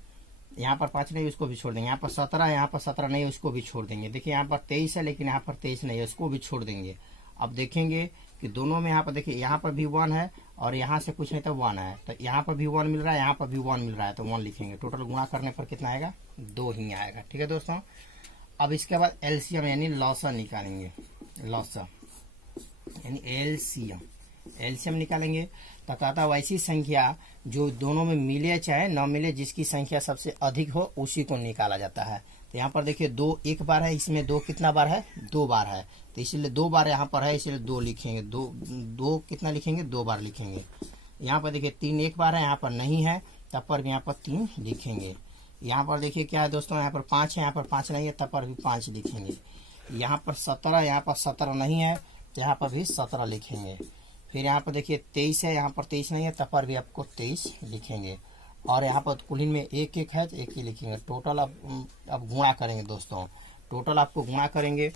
यहाँ पर 5 नहीं है, उसको भी छोड़ देंगे। यहाँ पर 17 है, यहाँ पर 17 नहीं है, उसको भी छोड़ देंगे। देखिए यहाँ पर 23 है, लेकिन यहाँ पर 23 नहीं है, उसको भी छोड़ देंगे। अब देखेंगे कि दोनों में यहाँ पर देखिए यहाँ पर भी 1 है और यहाँ से कुछ नहीं तो 1 है, तो यहाँ पर भी 1 मिल रहा है, यहाँ पर भी 1 मिल रहा है, तो 1 लिखेंगे। टोटल गुणा करने पर कितना आएगा, 2 ही आएगा। ठीक है दोस्तों, अब इसके बाद LCM यानी लॉसा निकालेंगे, लॉसा यानी LCM निकालेंगे। तो कहता वैसी संख्या जो दोनों में मिले चाहे न मिले, जिसकी संख्या सबसे अधिक हो उसी को निकाला जाता है। तो यहाँ पर देखिए 2 1 बार है, इसमें 2 कितना बार है, 2 बार है, तो इसलिए 2 बार यहाँ पर है, इसलिए 2 लिखेंगे। 2 कितना लिखेंगे, 2 बार लिखेंगे। यहाँ पर देखिए 3 1 बार है, यहाँ पर नहीं है, तब पर भी यहाँ पर 3 लिखेंगे। यहाँ पर देखिए क्या है दोस्तों, यहाँ पर 5 है, यहाँ पर 5 नहीं है, तब पर भी 5 लिखेंगे। यहाँ पर 17, यहाँ पर 17 नहीं है, यहाँ पर भी 17 लिखेंगे। फिर यहाँ पर देखिए 23 है, यहाँ पर 23 नहीं है, तब पर भी आपको 23 लिखेंगे। और यहाँ पर कुलीन में 1 1 है तो 1 ही लिखेंगे। टोटल अब गुणा करेंगे दोस्तों, टोटल आपको गुणा करेंगे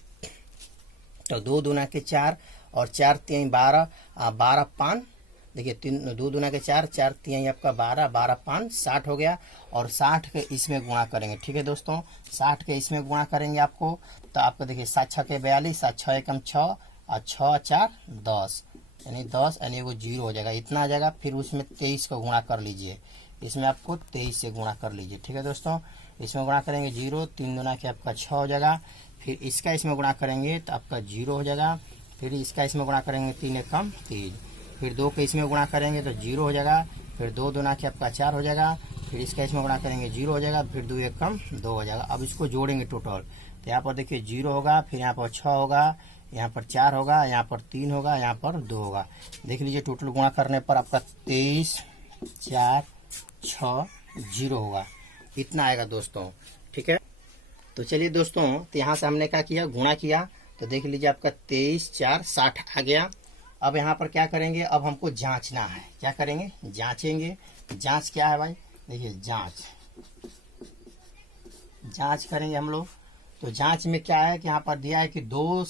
तो 2 दूना के 4 और 4 3 12, 12 5 देखिए 3 2 दूना के 4, 4 3 आपका 12, 12 5 60 हो गया। और 60 के इसमें गुणा करेंगे, ठीक है दोस्तों, 60 के इसमें गुणा करेंगे आपको, तो आपको देखिए 7 6 के 42, 7 6 एकम 6 और 6 4 10, यानी 10 यानी वो 0 हो जाएगा, इतना आ जाएगा। फिर उसमें 23 को गुणा कर लीजिए, इसमें आपको 23 से गुणा कर लीजिए, ठीक है दोस्तों। इसमें गुणा करेंगे 0, 3 दूना के आपका 6 हो जाएगा। फिर इसका इसमें गुणा करेंगे तो आपका 0 हो जाएगा। फिर इसका इसमें गुणा करेंगे 3 एकम 3, फिर 2 के इसमें गुणा करेंगे तो 0 हो जाएगा। फिर 2 दूना के आपका 4 हो जाएगा। फिर इसका इसमें गुणा करेंगे 0 हो जाएगा। फिर 2 एकम 2 हो जाएगा। अब इसको जोड़ेंगे टोटल, तो यहाँ पर देखिए 0 होगा, फिर यहाँ पर 6 होगा, यहाँ पर 4 होगा, यहाँ पर 3 होगा, यहाँ पर 2 होगा। देख लीजिए टोटल गुणा करने पर आपका 23 4 6 0 होगा, इतना आएगा दोस्तों, ठीक है। तो चलिए दोस्तों, तो यहाँ से हमने क्या किया, गुणा किया, तो देख लीजिए आपका 23 4 60 आ गया। अब यहाँ पर क्या करेंगे, अब हमको जांचना है, क्या करेंगे, जांचेंगे। जांच क्या है भाई, देखिए जांच करेंगे हम लोग। तो जांच में क्या है कि यहाँ पर दिया है कि दो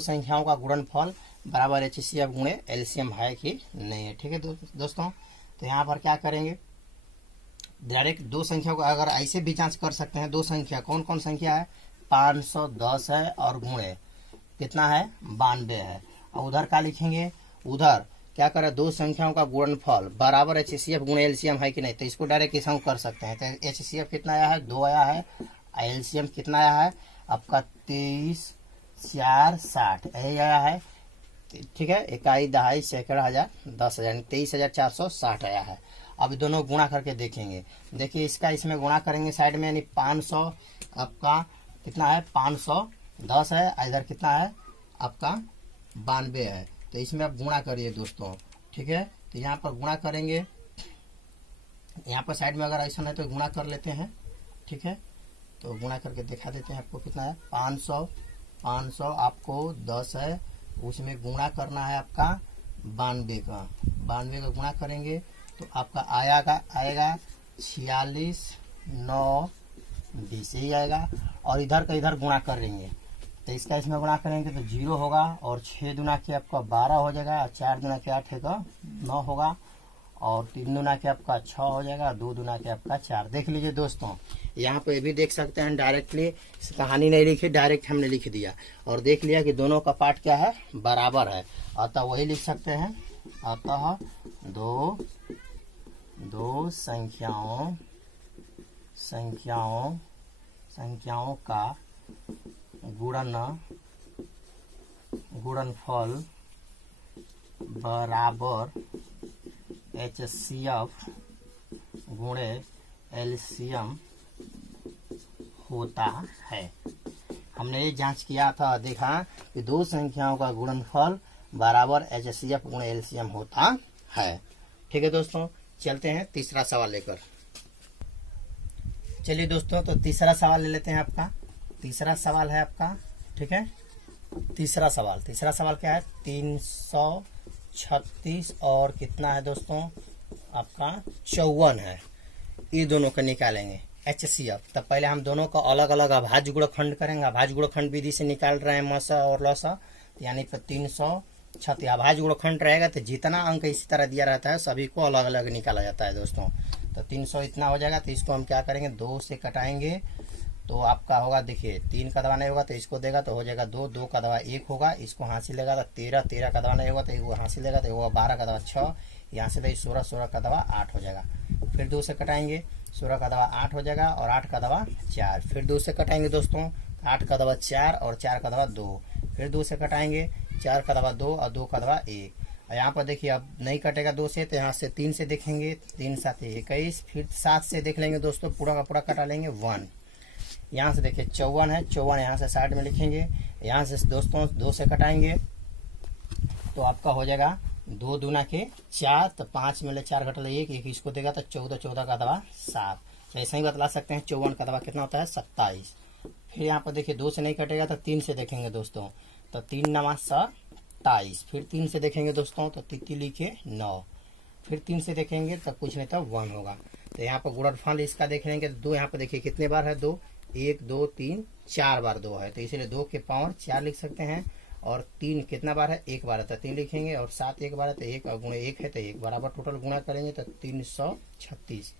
संख्याओं का गुणनफल बराबर एचसीएफ गुणे एलसीएम है कि नहीं है, ठीक है दोस्तों। तो यहाँ पर क्या करेंगे, डायरेक्ट दो संख्या को अगर ऐसे भी जांच कर सकते हैं। दो संख्या कौन कौन संख्या है, 510 है और गुणे कितना है, 92 है। और उधर क्या लिखेंगे, उधर क्या करें, दो संख्याओं का गुणनफल बराबर एचसीएफ गुणे एलसीएम है कि नहीं, तो इसको डायरेक्ट इस हम कर सकते हैं। तो एचसीएफ कितना आया है, 2 आया है, एलसीएम कितना आया है आपका 23 4 60 यही आया है, ठीक है। इकाई दहाई सैकड़ा हजार 10,000 23,460 आया है। अब दोनों गुणा करके देखेंगे, देखिए इसका इसमें गुणा करेंगे साइड में, यानी 500 आपका कितना है, 510 है, इधर कितना है आपका 92 है। तो इसमें आप गुणा करिए दोस्तों, ठीक है। तो यहाँ पर गुणा करेंगे, यहाँ पर साइड में अगर ऐसा है तो गुणा कर लेते हैं, ठीक है। तो गुणा करके दिखा देते हैं आपको कितना है, 500 आपको 10 है, उसमें गुणा करना है आपका 92 का, 92 का गुणा करेंगे तो आपका आएगा 46 9 20 यही आएगा। और इधर का इधर गुणा करेंगे, तो इसका इसमें गुणा करेंगे तो 0 होगा, और 6 दूना के आपका 12 हो जाएगा, और 4 दूना के 8 का 9 होगा, और 3 दूना के आपका 6 हो जाएगा, 2 दूना के आपका 4। देख लीजिए दोस्तों, यहाँ पे भी देख सकते हैं, डायरेक्टली कहानी नहीं लिखी, डायरेक्ट हमने लिख दिया और देख लिया कि दोनों का पार्ट क्या है, बराबर है। अतः वही लिख सकते हैं, अतः दो संख्याओं का गुणनफल बराबर एचसीएफ गुणे एलसीएम होता है। हमने ये जांच किया था, देखा कि दो संख्याओं का गुणनफल बराबर एचसीएफ गुणे एलसीएम होता है, ठीक है दोस्तों। चलते हैं तीसरा सवाल लेकर। चलिए दोस्तों, तो तीसरा सवाल ले लेते हैं आपका। तीसरा सवाल है आपका, ठीक है। तीसरा सवाल क्या है, 336 और कितना है दोस्तों आपका 54 है। ये दोनों का निकालेंगे एचसीएफ। तब पहले हम दोनों का अलग अलग अभाज्य गुणनखंड करेंगे। अभाज्य गुणनखंड विधि से निकाल रहे हैं मसा और लसा, यानी 336 अभाज्य गुणनखंड रहेगा तो जितना अंक इसी तरह दिया रहता है सभी को अलग अलग निकाला जाता है दोस्तों। तो 300 इतना हो जाएगा, तो इसको हम क्या करेंगे, 2 से कटाएंगे तो आपका होगा, देखिए 3 का दवा नहीं होगा तो इसको देगा तो हो जाएगा 2, 2 का दवा 1 होगा, इसको हासिल लेगा तो 13, 13 का दवा नहीं होगा तो एक हासिल लेगा तो होगा 12 का दवा 6, यहाँ से भाई 16, 16 का दवा 8 हो जाएगा। फिर 2 से कटाएंगे, 16 का दवा 8 हो जाएगा और 8 का दवा 4। फिर 2 से कटाएंगे दोस्तों, 8 का दवा 4 और 4 का दवा 2। फिर 2 से कटाएंगे, 4 का दवा 2 और 2 का दवा 1। यहाँ पर देखिए अब नहीं कटेगा 2 से, तो यहाँ से 3 से देखेंगे, 3 7 21। फिर 7 से देख लेंगे दोस्तों, पूरा का पूरा कटा लेंगे 1। यहाँ से देखिए 54 है, 54 यहाँ से साइड में लिखेंगे। यहाँ से दोस्तों 2 से कटाएंगे तो आपका हो जाएगा 2 दूना के 4, तो 5 में ले 4 घटा ले 1, 1 इसको देगा तो 14, 14 का दवा 7। तो ऐसा ही बतला सकते हैं 54 का दवा कितना होता है 27। फिर यहाँ पर देखिए 2 से नहीं कटेगा तो 3 से देखेंगे दोस्तों, तो 3 9 27। फिर 3 से देखेंगे दोस्तों तो 3 लिखे 9। फिर 3 से देखेंगे तो कुछ नहीं था 1 होगा। तो यहाँ पर गुणनफल इसका देख लेंगे तो 2 यहाँ पर देखिए कितने बार है 2, 1 2 3 4 बार 2 है, तो इसलिए 2 के पावर 4 लिख सकते हैं। और 3 कितना बार है, एक बार है तो 3 लिखेंगे, और 7 एक बार है तो 1 और गुणे 1 है तो 1 बराबर टोटल गुणा करेंगे तो 336।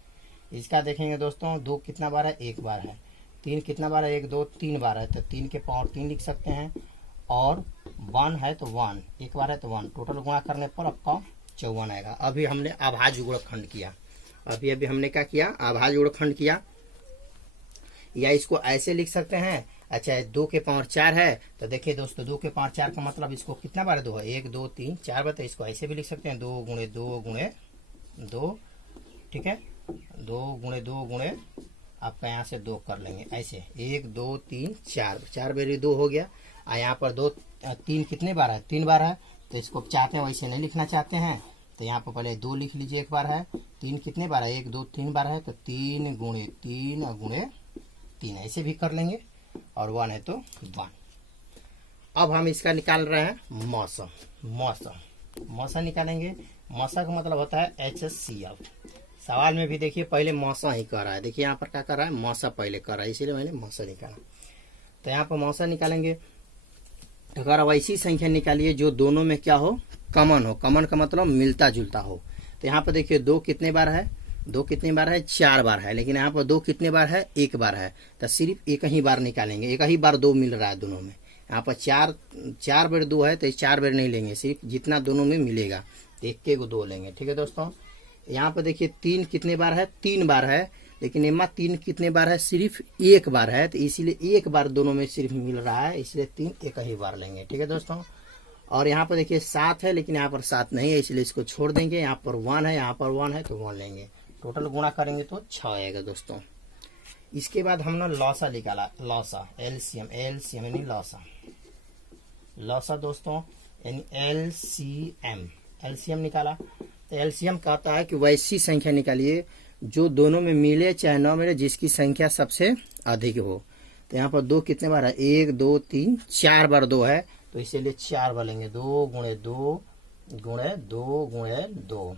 इसका देखेंगे दोस्तों 2 कितना बार है, एक बार है। 3 कितना बार है, 1 2 3 बार है तो 3 के पावर 3 लिख सकते हैं, और 1 है तो 1 एक बार है तो 1, टोटल गुणा करने पर आपका 54 आएगा। अभी हमने अभाज्य गुणनखंड किया, अभी हमने क्या किया, अभाज्य गुणनखंड किया। या इसको ऐसे लिख सकते हैं, अच्छा 2 के पावर 4 है तो देखिए दोस्तों 2 के पावर 4 का मतलब इसको कितना बार 2 है, 1 2 3 4 बार, तो इसको ऐसे भी लिख सकते हैं 2 गुणे 2 गुणे 2, ठीक है, 2 गुणे 2 गुणे आपका यहाँ से 2 कर लेंगे ऐसे, 1 2 3 4, 4 बेरी 2 हो गया। और यहाँ पर 2 3 कितने बार है, 3 बार है, तो इसको चाहते हैं वैसे नहीं लिखना चाहते हैं तो यहाँ पर पहले 2 लिख लीजिए, एक बार है। 3 कितने बार है, 1 2 3 बार है तो 3 गुणे 3 गुणे 3 ऐसे भी कर लेंगे, और 1 है तो 1। अब हम इसका निकाल रहे हैं मौसम, मौसम निकालेंगे। मौसम का मतलब होता है HCF। सवाल में भी देखिए पहले मौसम ही कर रहा है, देखिए यहाँ पर क्या कर रहा है, मौसम पहले कर रहा है, इसीलिए मैंने मौसम निकाला। तो यहाँ पर मौसम निकालेंगे, अगर वैसी संख्या निकालिए जो दोनों में क्या हो, कॉमन हो। कॉमन का मतलब मिलता जुलता हो। तो यहाँ पर देखिए 2 कितने बार है, 2 कितने बार है, 4 बार है, लेकिन यहाँ पर 2 कितने बार है, 1 बार है, तो सिर्फ एक ही बार निकालेंगे, एक ही बार 2 मिल रहा है दोनों में। यहाँ पर 4 बार 2 है तो 4 बार नहीं लेंगे, सिर्फ जितना दोनों में मिलेगा तो एक के 2 लेंगे, ठीक है दोस्तों। यहाँ पर देखिए 3 कितने बार है, 3 बार है, लेकिन एमा 3 कितने बार है, सिर्फ 1 बार है, तो इसीलिए 1 बार दोनों में सिर्फ मिल रहा है, इसलिए 3 एक ही बार लेंगे, ठीक है दोस्तों। और यहाँ पर देखिए 7 है, लेकिन यहाँ पर 7 नहीं है, इसलिए इसको छोड़ देंगे। यहाँ पर 1 है, यहाँ पर 1 है तो 1 लेंगे, टोटल गुणा करेंगे तो 6 आएगा दोस्तों। इसके बाद हमने लॉसा निकाला, लॉसा एलसीएम यानी लॉसा दोस्तों यानी एलसीएम निकाला। तो एलसीएम कहता है कि वैसी संख्या निकालिए जो दोनों में मिले चाहे न मिले, जिसकी संख्या सबसे अधिक हो। तो यहाँ पर 2 कितने बार है, 1 2 3 4 बार 2 है, तो इसीलिए 4 बार लेंगे, 2 गुणे 2 गुणे 2 गुणे 2।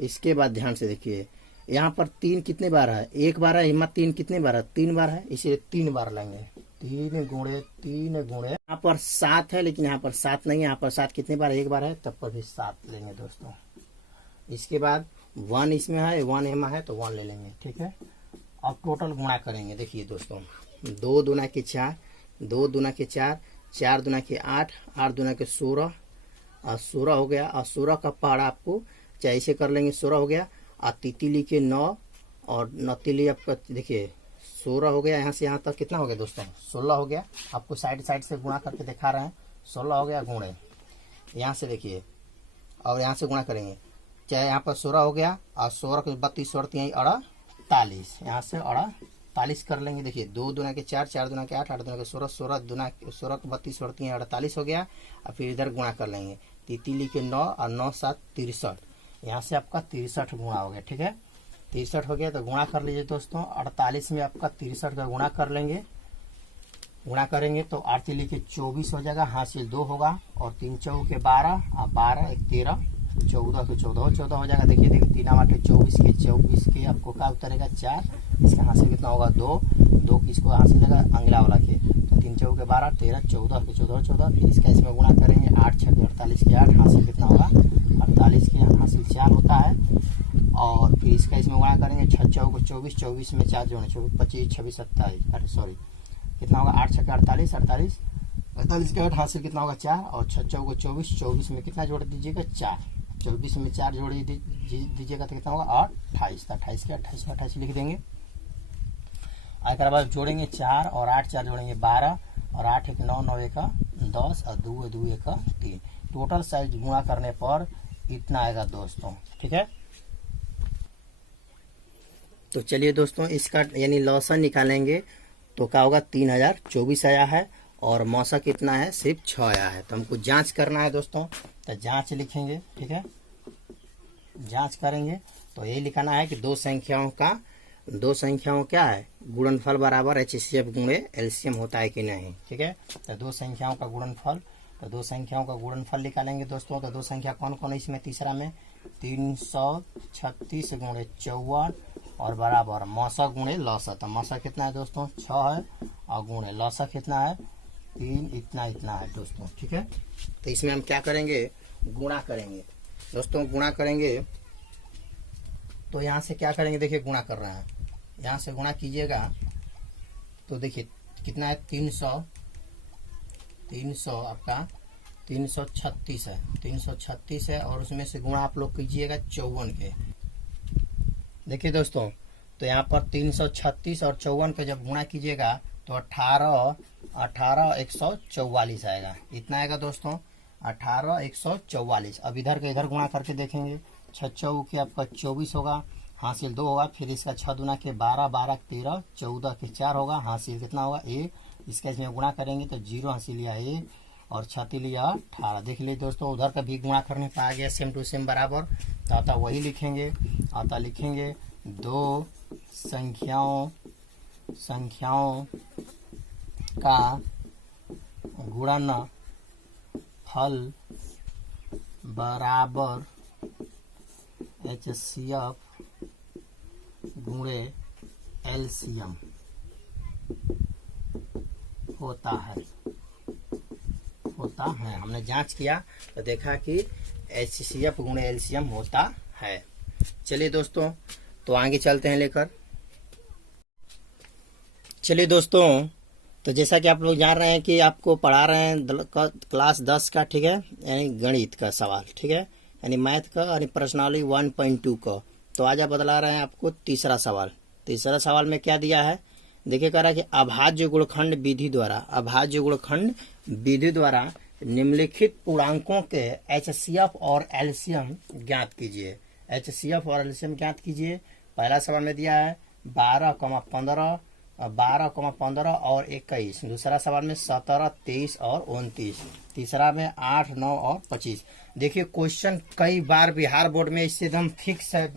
इसके बाद ध्यान से देखिए यहाँ पर 3 कितने बार है, 1 बार है, हिम्मत 3 कितने बार है, 3 बार है, इसीलिए 3 बार लेंगे, 3 गुणे 3 गुणे। यहाँ पर 7 है, लेकिन यहाँ पर 7 नहीं है, यहाँ पर 7 कितने बार है, 1 बार है, तब पर भी 7 लेंगे दोस्तों। इसके बाद 1 इसमें है, 1 एमा है तो 1 ले लेंगे, ठीक है। अब टोटल गुणा करेंगे, देखिए दोस्तों 2 दूना के 4, 2 दूना के 4, 4 दूना के 8, 8 दूना के 16, और 16 हो गया। और 16 का पहाड़ा आपको चाहे ऐसे कर लेंगे, 16 हो गया। और तितली के 9, और नतीली आपका देखिए 16 हो गया, यहाँ से यहाँ तक कितना हो गया दोस्तों, 16 हो गया। आपको साइड से गुणा करके दिखा रहे हैं, 16 हो गया गुणे, यहाँ से देखिए, और यहाँ से गुणा करेंगे, चाहे यहाँ पर 16 हो गया, और 16 के 32 शर्त यही 48, यहाँ से 48 कर लेंगे। देखिए 2 दूना के 4, 4 दूना के 8, 8 दूना के 16, 16 के 32 शर्त 48 हो गया। और फिर इधर गुणा कर लेंगे, तितली के 9 और 9 7 63, यहाँ से आपका 63 गुणा हो गया, ठीक है। 63 हो गया तो गुणा कर लीजिए दोस्तों, 48 में आपका 63 का गुणा कर लेंगे। गुणा करेंगे तो 8 तिली के 24 हो जाएगा, हासिल 2 होगा, और 3 चौक के 12, और 12 1 13, 14 के 14 हो जाएगा। देखिए 3 8 24 के आपको क्या उतरेगा 4, इसका हासिल कितना होगा 2 किसको हासिल देगा, अंगला वाला के, तो 3 चौक के 12 13, 14 के 14, फिर इसका इसमें गुणा करेंगे, 8 6 48 के 8, हासिल कितना होगा 48 के हासिल 4 होता है। और फिर इसका इसमें गुणा करेंगे, 6 चौक 24, 24 में 4 जोड़े 25 26 27, अरे सॉरी कितना होगा 8 6 48 48 के 8, हासिल कितना होगा 4, और 6 चौक 24, 24 में कितना जोड़ दीजिएगा 4, 24 में 4 जोड़ दीजिएगा तो कितना होगा 28, 28 के 28 लिख देंगे। उसके बाद जोड़ेंगे 4 और 8, 4 जोड़ेंगे 12, और 8 1 9, 9 1 10, और 2 2 1 3, टोटल साइज गुणा करने पर इतना आएगा दोस्तों, ठीक है। तो चलिए दोस्तों इसका यानी लॉसा निकालेंगे तो क्या होगा, 3024 आया है, और मौसा कितना है, सिर्फ 6 आया है। तो हमको जांच करना है दोस्तों, तो जांच लिखेंगे, ठीक है। जांच करेंगे तो ये लिखाना है कि दो संख्याओं क्या है, गुणनफल बराबर HCF गुणे एलसीएम होता है कि नहीं, ठीक है। तो दो संख्याओं का गुणनफल, तो दो संख्याओं का गुणनफल निकालेंगे दोस्तों। तो दो संख्या कौन कौन है इसमें, तीसरा में 336 गुणे 54, और बराबर मौसा गुणे लौसा। तो मौसा कितना है दोस्तों 6 है, और गुणे लौसा कितना है 3 इतना इतना है दोस्तों, ठीक है। तो इसमें हम क्या करेंगे, गुणा करेंगे दोस्तों, गुणा करेंगे। तो यहाँ से क्या करेंगे, देखिए गुणा कर रहे हैं, यहाँ से गुणा कीजिएगा तो देखिए कितना है, 300 आपका 336 है, 336 है। और उसमें से गुणा आप लोग कीजिएगा 54 के। देखिए दोस्तों, तो यहाँ पर 336 और 54 के जब गुणा कीजिएगा तो 18144 आएगा। इतना आएगा दोस्तों, 18144। अब इधर के इधर गुणा करके देखेंगे, 6 चौक के आपका 24 होगा, हासिल 2 होगा। फिर इसका 6 दूना के 12, 12 के 13, 14 के 4 होगा, हासिल कितना होगा 1। इसका इसमें गुणा करेंगे तो 0 हासिल लिया 1 और 6 लिया 18। देख लीजिए दोस्तों, उधर का भी गुणा करने पर आ गया सेम टू सेम बराबर। तो आता वही लिखेंगे, आता लिखेंगे 2 संख्याओं का गुणन फल बराबर HCF गुणे LCM होता है। हमने जांच किया तो देखा कि HCF गुणे LCM होता है। चलिए दोस्तों, तो आगे चलते हैं लेकर। चलिए दोस्तों, तो जैसा कि आप लोग जान रहे हैं कि आपको पढ़ा रहे हैं क्लास 10 का, ठीक है, यानी गणित का सवाल, ठीक है, यानी मैथ का यानी प्रश्नावली 1.2 का। तो आज आप बतला रहे हैं आपको तीसरा सवाल। तीसरा सवाल में क्या दिया है, देखिए कह रहा है कि अभाज्य गुणनखंड विधि द्वारा निम्नलिखित पूर्णांकों के HCF और LCM ज्ञात कीजिए। HCF और LCM ज्ञात कीजिए। पहला सवाल में दिया है 12,15 और 21। दूसरा सवाल में 17, 23 और 29। तीसरा में 8, 9 और 25। देखिए क्वेश्चन कई बार बिहार बोर्ड में इससे एकदम फिक्स है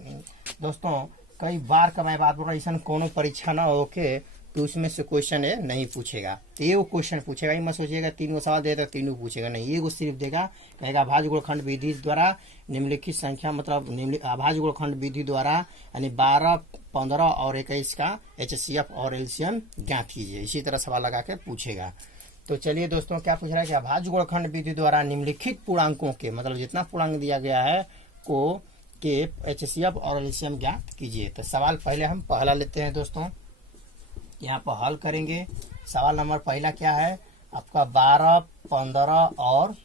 दोस्तों, कई बार का मैं बात बोल रहा हूँ, ऐसा कोनो परीक्षा ना हो के तो उसमें से क्वेश्चन है नहीं पूछेगा। तो ये वो क्वेश्चन पूछेगा, ही मत सोचिएगा 3 गो सवाल देगा 3 पूछेगा, नहीं, ये सिर्फ देगा, कहेगा अभाज्य गुणनखंड विधि द्वारा निम्नलिखित संख्या, मतलब अभाज्य गुणनखंड विधि द्वारा यानी 12, 15 और 21 का HCF और LCM ज्ञात कीजिए। इसी तरह सवाल लगा कर पूछेगा। तो चलिए दोस्तों, क्या पूछ रहा है कि अभाज्य गुणनखंड विधि द्वारा निम्नलिखित पूर्णांकों के, मतलब जितना पूर्णांक दिया गया है को के HCF और LCM ज्ञात कीजिए। तो सवाल पहले हम पहला लेते हैं दोस्तों, यहाँ पर हल करेंगे। सवाल नंबर पहला क्या है आपका, 12, 15 और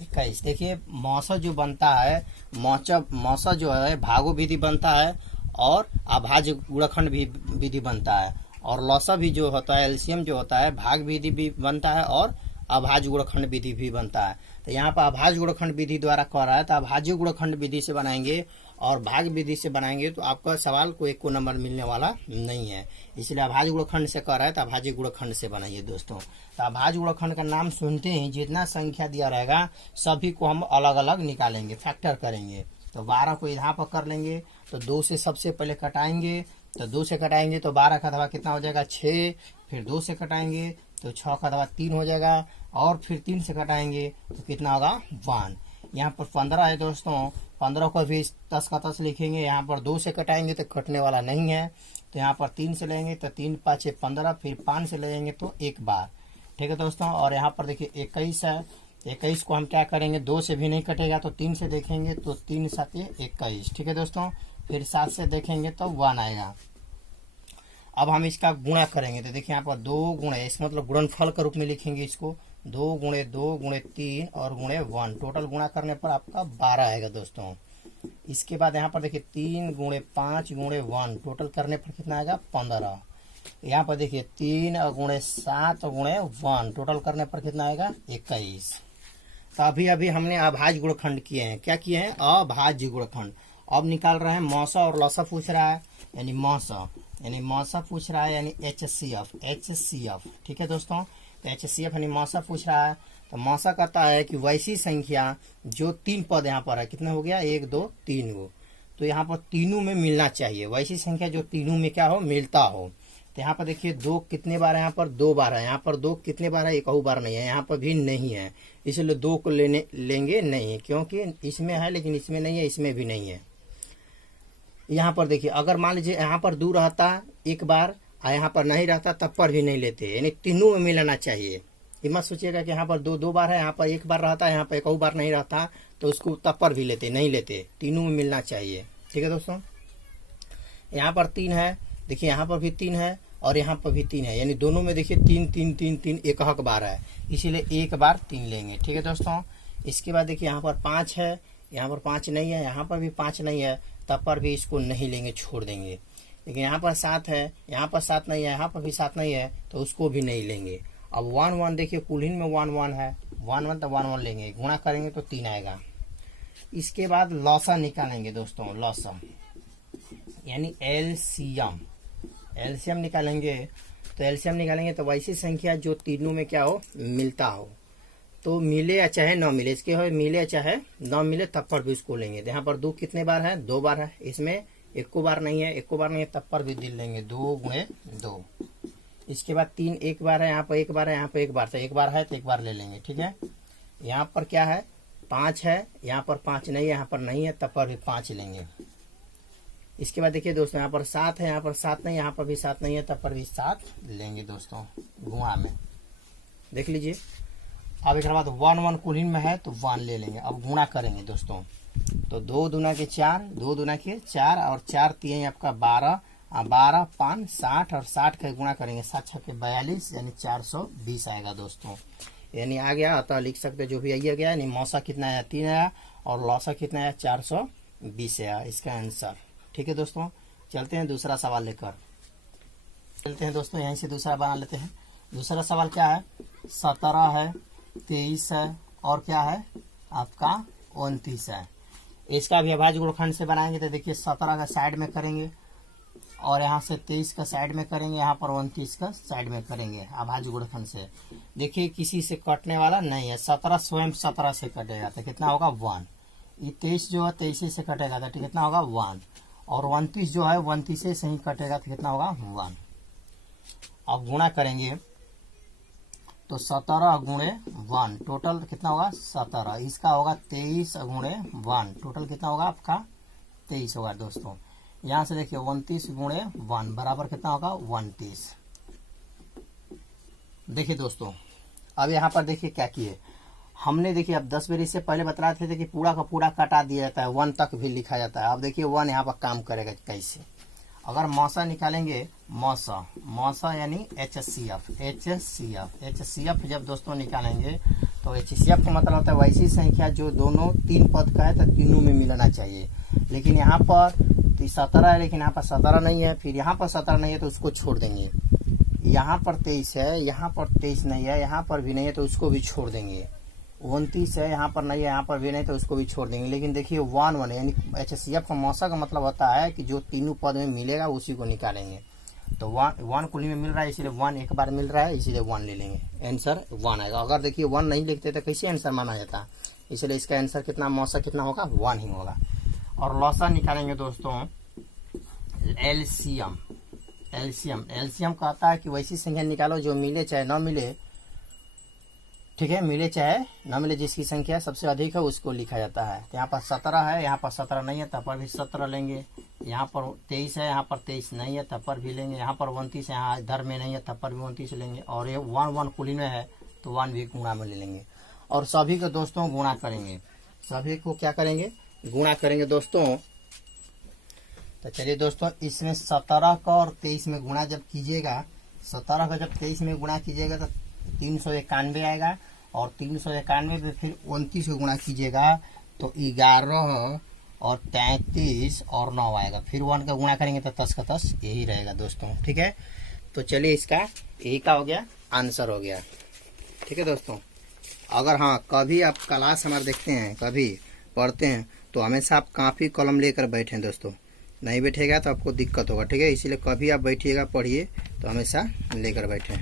21। देखिए मौसा जो बनता है, मौसा जो है भागो विधि बनता है और अभाज्य गुणनखंड भी विधि बनता है, और लौसा भी जो होता है, LCM जो होता है भाग विधि भी बनता है और अभाज्य गुणनखंड विधि भी बनता है। तो यहाँ पर अभाज्य गुणनखंड विधि द्वारा कर रहा है, तो अभाज्य गुणनखंड विधि से बनाएंगे और भाग विधि से बनाएंगे तो आपका सवाल को 1 को नंबर मिलने वाला नहीं है। इसलिए अभाज्य गुणनखंड से कर रहा है तो अभाज्य गुणनखंड से बनाइए दोस्तों। तो अभाज्य गुणनखंड का नाम सुनते ही जितना संख्या दिया रहेगा सभी को हम अलग अलग निकालेंगे, फैक्टर करेंगे। तो 12 को यहाँ पर कर लेंगे, तो 2 से सबसे पहले कटाएंगे, तो 2 से कटाएंगे तो 12 का दवा कितना हो जाएगा 6, फिर 2 से कटाएंगे तो 6 का दवा 3 हो जाएगा, और फिर 3 से कटाएंगे तो कितना होगा 1। यहाँ पर 15 है दोस्तों, 15 को भी 10 का 10 लिखेंगे, यहाँ पर 2 से कटाएंगे तो कटने वाला नहीं है, तो यहाँ पर 3 से लेंगे तो 3 5 15, फिर 5 से लेंगे तो 1 बार, ठीक है दोस्तों। और यहाँ पर देखिए 21 है, 21 को हम क्या करेंगे, 2 से भी नहीं कटेगा तो 3 से देखेंगे तो 3 7 21, ठीक है दोस्तों। फिर 7 से देखेंगे तो 1 आएगा। अब हम इसका गुणा करेंगे तो देखिए यहाँ पर 2 गुणे, इसका मतलब गुणनफल के रूप में लिखेंगे इसको, 2 गुणे 2 गुणे 3 और गुणे 1, टोटल गुणा करने पर आपका 12 आएगा दोस्तों। इसके बाद यहाँ पर देखिए 3 गुणे 5 गुणे 1, टोटल करने पर कितना आएगा 15। यहाँ पर देखिए 3 गुणे 7 गुणे 1, टोटल करने पर कितना आएगा 21। तो अभी हमने अभाज्य गुणनखंड किए हैं, क्या किए हैं, अभाज्य गुणनखंड। अब निकाल रहे हैं मौसा और लौसा पूछ रहा है, यानी मौसा पूछ रहा है, यानी HCF, ठीक है दोस्तों। तो HCF यानी मौसा पूछ रहा है, तो मौसा कहता है कि वैसी संख्या जो 3 पद यहाँ पर है, कितना हो गया 1 2 3 गो, तो यहाँ पर तीनों में मिलना चाहिए, वैसी संख्या जो तीनों में क्या हो, मिलता हो। तो यहाँ पर देखिए 2 कितने बार है, यहाँ पर 2 बार है, यहाँ पर 2 कितने बार है, 1 बार नहीं है, यहाँ पर भी नहीं है, इसलिए 2 को लेंगे नहीं, क्योंकि इसमें है लेकिन इसमें नहीं है, इसमें भी नहीं है। यहाँ पर देखिए अगर मान लीजिए यहाँ पर 2 रहता 1 बार यहाँ पर नहीं रहता तब पर भी नहीं लेते, यानी तीनों में मिलाना चाहिए। ये मत सोचिएगा कि यहाँ पर दो बार है, यहाँ पर एक बार रहता है, यहाँ पर एक और बार नहीं रहता तो उसको तब पर भी लेते, नहीं लेते, तीनों में मिलना चाहिए। ठीक है दोस्तों, यहाँ पर 3 है, देखिए यहाँ पर भी 3 है और यहाँ पर भी 3 है, यानी दोनों में देखिए 3 3 3 3 एक हक बार है, इसीलिए एक बार 3 लेंगे। ठीक है दोस्तों, इसके बाद देखिए यहाँ पर 5 है, यहाँ पर 5 नहीं है, यहाँ पर भी 5 नहीं है, तब पर भी इसको नहीं लेंगे, छोड़ देंगे। लेकिन यहाँ पर 7 है, यहाँ पर 7 नहीं है, यहाँ पर भी 7 नहीं है तो उसको भी नहीं लेंगे। अब 1 1 देखिए कुलीन में 1 1 है, 1 1 तो 1 1 लेंगे, गुणा करेंगे तो 3 आएगा। इसके बाद लॉसा निकालेंगे दोस्तों, लॉसा यानी एलसीएम, एलसीएम निकालेंगे। तो एलसीएम निकालेंगे तो वैसी संख्या जो तीनों में क्या हो, मिलता हो, तो मिले या चाहे न मिले, इसके हो मिले या चाहे न मिले तब पर भी उसको लेंगे। यहाँ पर 2 कितने बार है, 2 बार है, इसमें एको बार नहीं है, एको बार नहीं है तब पर भी दिल लेंगे, 2 गुणे 2। इसके बाद 3 एक बार है, यहाँ पर एक बार है, यहाँ पर एक बार, तो एक बार है तो एक बार ले लेंगे। ठीक है, यहाँ पर क्या है, 5 है, यहाँ पर 5 नहीं है, यहाँ पर नहीं है तब पर भी 5 लेंगे। इसके बाद देखिए दोस्तों यहाँ पर 7 है, यहाँ पर 7 नहीं, यहाँ पर भी 7 नहीं है तब पर भी 7 लेंगे दोस्तों, गुणा में देख लीजिए। अब एक बाद 1 1 कुलीन में है तो 1 ले लेंगे। अब गुणा करेंगे दोस्तों, तो 2 दूना के 4, 2 दूना के 4 और 4 3 आपका 12, 12 5 60 और 60 का गुणा करेंगे, 7 6 के 42 यानी 420 आएगा दोस्तों, यानी आ गया। अतः लिख सकते जो भी आइए गया, यानी मौसा कितना आया, 3 आया और लौसा कितना आया, 420 आया इसका आंसर। ठीक है दोस्तों, चलते हैं दूसरा सवाल लेकर चलते हैं दोस्तों, यहीं से दूसरा बना लेते हैं। दूसरा सवाल क्या है, 17 है, 23 है और क्या है आपका 29 है। इसका भी अभाज्य गुणनखंड से बनाएंगे तो देखिए 17 का साइड में करेंगे और यहाँ से 23 का साइड में करेंगे, यहाँ पर 29 का साइड में करेंगे अभाज्य गुणनखंड से। देखिए किसी से कटने वाला नहीं है, 17 स्वयं 17 से कटेगा तो कितना होगा 1, ये 23 जो है 23 से कटेगा तो कितना होगा 1, और 29 जो है 29 से ही कटेगा तो कितना होगा 1। अब गुणा करेंगे तो 17 गुणे 1 टोटल कितना होगा 17, इसका होगा 23 गुणे 1 टोटल कितना होगा आपका 23 होगा दोस्तों। यहाँ से देखिए 29 गुणे 1 बराबर कितना होगा 29। देखिए दोस्तों अब यहाँ पर देखिए क्या किए हमने, देखिए अब 10 बार इससे पहले बता रहे थे कि पूरा का पूरा काटा दिया जाता है, 1 तक भी लिखा जाता है। अब देखिए 1 यहाँ पर काम करेगा कैसे, अगर मौसा निकालेंगे, मौसा यानी एचसीएफ जब दोस्तों निकालेंगे तो एचसीएफ का मतलब होता है वैसी संख्या जो दोनों 3 पद का है तो तीनों में मिलाना चाहिए। लेकिन यहाँ पर 17 है, लेकिन यहाँ पर 17 नहीं है, फिर यहाँ पर 17 नहीं है तो उसको छोड़ देंगे। यहाँ पर 23 है, यहाँ पर 23 नहीं है, यहाँ पर भी नहीं है तो उसको भी छोड़ देंगे। 29 है, यहाँ पर नहीं है, यहाँ पर भी नहीं तो उसको भी छोड़ देंगे। लेकिन देखिए 1 1 यानी एचसीएफ का मौसा का मतलब होता है कि जो तीनों पद में मिलेगा उसी को निकालेंगे। तो 1 कुली में मिल रहा है इसलिए 1 एक बार मिल रहा है इसीलिए 1 ले लेंगे, आंसर 1 आएगा। अगर देखिए 1 नहीं लिखते तो कैसे आंसर माना जाता, इसलिए इसका आंसर कितना मौसा कितना होगा 1 ही होगा। और लौसा निकालेंगे दोस्तों, एलसीएम कहता है कि वैसी संख्या निकालो जो मिले चाहे न मिले, ठीक है, मिले चाहे न मिले, जिसकी संख्या सबसे अधिक है उसको लिखा जाता है। तो यहाँ पर 17 है, यहाँ पर 17 नहीं है तब पर भी 17 लेंगे। यहाँ पर 23 है, यहाँ पर 23 नहीं है तब पर भी लेंगे। यहाँ पर 29 है, यहाँ इधर में नहीं है तब पर भी 29 लेंगे। और ये 1 1 कुली में है तो 1 भी गुणा में ले लेंगे। और सभी को दोस्तों गुणा करेंगे, सभी को क्या करेंगे गुणा करेंगे दोस्तों। तो चलिए दोस्तों इसमें 17 का और 23 में गुणा जब कीजिएगा, 17 का जब 23 में गुणा कीजिएगा तो 391 आएगा, और 391 में फिर 29 को गुणा कीजिएगा तो 11 और 33 और 9 आएगा। फिर 1 का गुणा करेंगे तो 10 का 10 यही रहेगा दोस्तों। ठीक है, तो चलिए इसका यही का हो गया आंसर हो गया। ठीक है दोस्तों, अगर हाँ कभी आप क्लास हमारे देखते हैं, कभी पढ़ते हैं तो हमेशा आप कापी कलम लेकर बैठें दोस्तों, नहीं बैठेगा तो आपको दिक्कत होगा। ठीक है, इसीलिए कभी आप बैठिएगा पढ़िए तो हमेशा लेकर बैठें।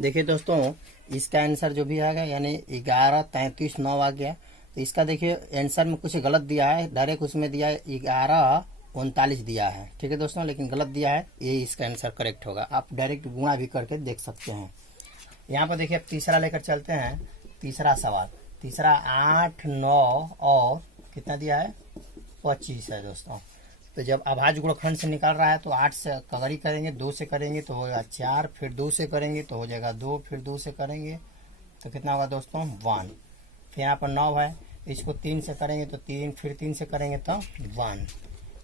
देखिए दोस्तों इसका आंसर जो भी आएगा यानी 11 33 9 आ गया। तो इसका देखिए आंसर में कुछ गलत दिया है, डायरेक्ट उसमें दिया है 11 39 दिया है। ठीक है दोस्तों, लेकिन गलत दिया है, ये इसका आंसर करेक्ट होगा। आप डायरेक्ट गुणा भी करके देख सकते हैं। यहाँ पर देखिए अब तीसरा लेकर चलते हैं। तीसरा सवाल, तीसरा 8 9 और कितना दिया है 25 है दोस्तों। तो जब अभाज्य गुणनखंड से निकाल रहा है तो 8 से कगरी करेंगे, 2 से करेंगे तो हो जाएगा 4, फिर 2 से करेंगे तो हो जाएगा 2, फिर 2 से करेंगे तो कितना होगा दोस्तों 1। फिर यहाँ पर 9 है, इसको 3 से करेंगे तो 3, फिर 3 से करेंगे तो 1।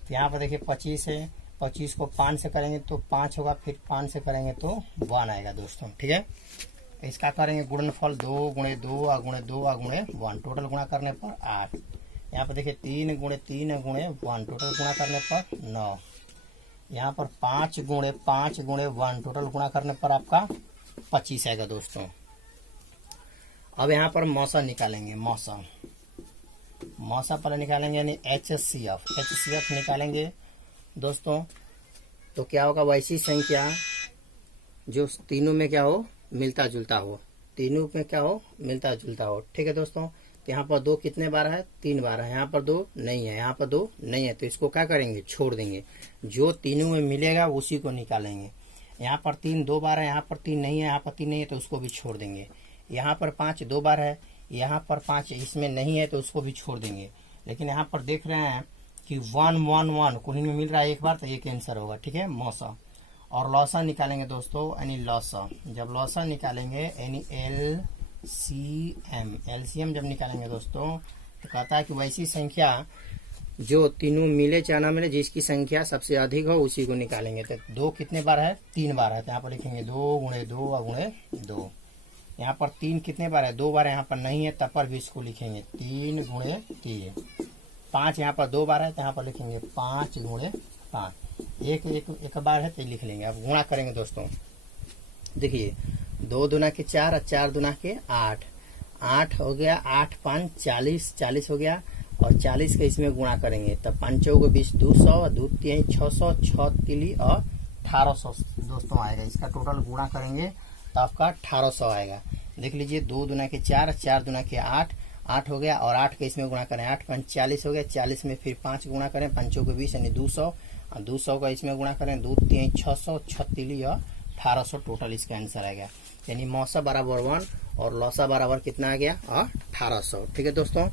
तो यहाँ पर देखिए 25 है, 25 को 5 से करेंगे तो 5 होगा, फिर 5 से करेंगे तो 1 आएगा दोस्तों। ठीक है, इसका करेंगे गुणनफल 2 गुणे 2 और गुणे 2 और गुणे 1, टोटल गुणा करने पर 8। यहाँ पर देखिए 3 गुणे 3 गुणे 1, टोटल गुणा करने पर 9। यहाँ पर 5 गुणे 5 गुणे 1, टोटल गुणा करने पर आपका 25 आएगा दोस्तों। अब यहाँ पर मौसा निकालेंगे, मौसा पहले निकालेंगे यानी HCF निकालेंगे दोस्तों। तो क्या होगा, वैसी संख्या जो तीनों में क्या हो मिलता जुलता हो, तीनों में क्या हो मिलता जुलता हो। ठीक है दोस्तों, तो यहाँ पर 2 कितने बार है, 3 बार है, यहाँ पर 2 नहीं है, यहाँ पर 2 नहीं है, तो इसको क्या करेंगे छोड़ देंगे, जो तीनों में मिलेगा उसी को निकालेंगे। यहाँ पर 3 2 बार है, यहाँ पर 3 नहीं है, यहाँ पर 3 नहीं है तो उसको भी छोड़ देंगे। यहाँ पर 5 2 बार है, यहाँ पर 5 इसमें नहीं है तो उसको भी छोड़ देंगे। लेकिन यहाँ पर देख रहे हैं कि 1 1 1 कुल में मिल रहा है एक बार, तो एक आंसर होगा। ठीक है, मौसा। और लौसा निकालेंगे दोस्तों, यानी लौसा। जब लौसा निकालेंगे यानी LCM जब निकालेंगे दोस्तों, तो कहता है कि वैसी संख्या जो तीनों मिले चाहे ना मिले, जिसकी संख्या सबसे अधिक हो उसी को निकालेंगे। तो 2 कितने बार है, 3 बार है, तो यहाँ पर लिखेंगे 2 गुणे 2 और गुणे 2। यहाँ पर 3 कितने बार है, 2 बार है, यहाँ पर नहीं है, तब पर भी इसको लिखेंगे 3 गुणे 3। 5 यहाँ पर 2 बार है, तो यहाँ पर लिखेंगे 5 गुणे 5। एक बार है तो लिख लेंगे। अब गुणा करेंगे दोस्तों, देखिए 2 दूना के 4 और 4 दूना के 8, 8 हो गया, 8 5 40, 40 हो गया, और 40 का इसमें गुणा करेंगे तब 5 चौको 20, 200 और 2 3 600, 6 तिली और 1800 दोस्तों आएगा। इसका टोटल गुणा करेंगे तो आपका 1800 आएगा। देख लीजिए 2 दूना के 4, 4 दूना के 8, 8 हो गया, और 8 का इसमें गुणा करें, 8 5 40 हो गया, 40 में फिर 5 गुणा करें, 5 चौको 20 यानी 200, और 200 का इसमें गुणा करें, 2 3 600, 6 तिली और 1800, टोटल इसका आंसर आएगा। यानी मौसा बराबर 1 और लौसा बराबर कितना आ गया, 1800। ठीक है दोस्तों।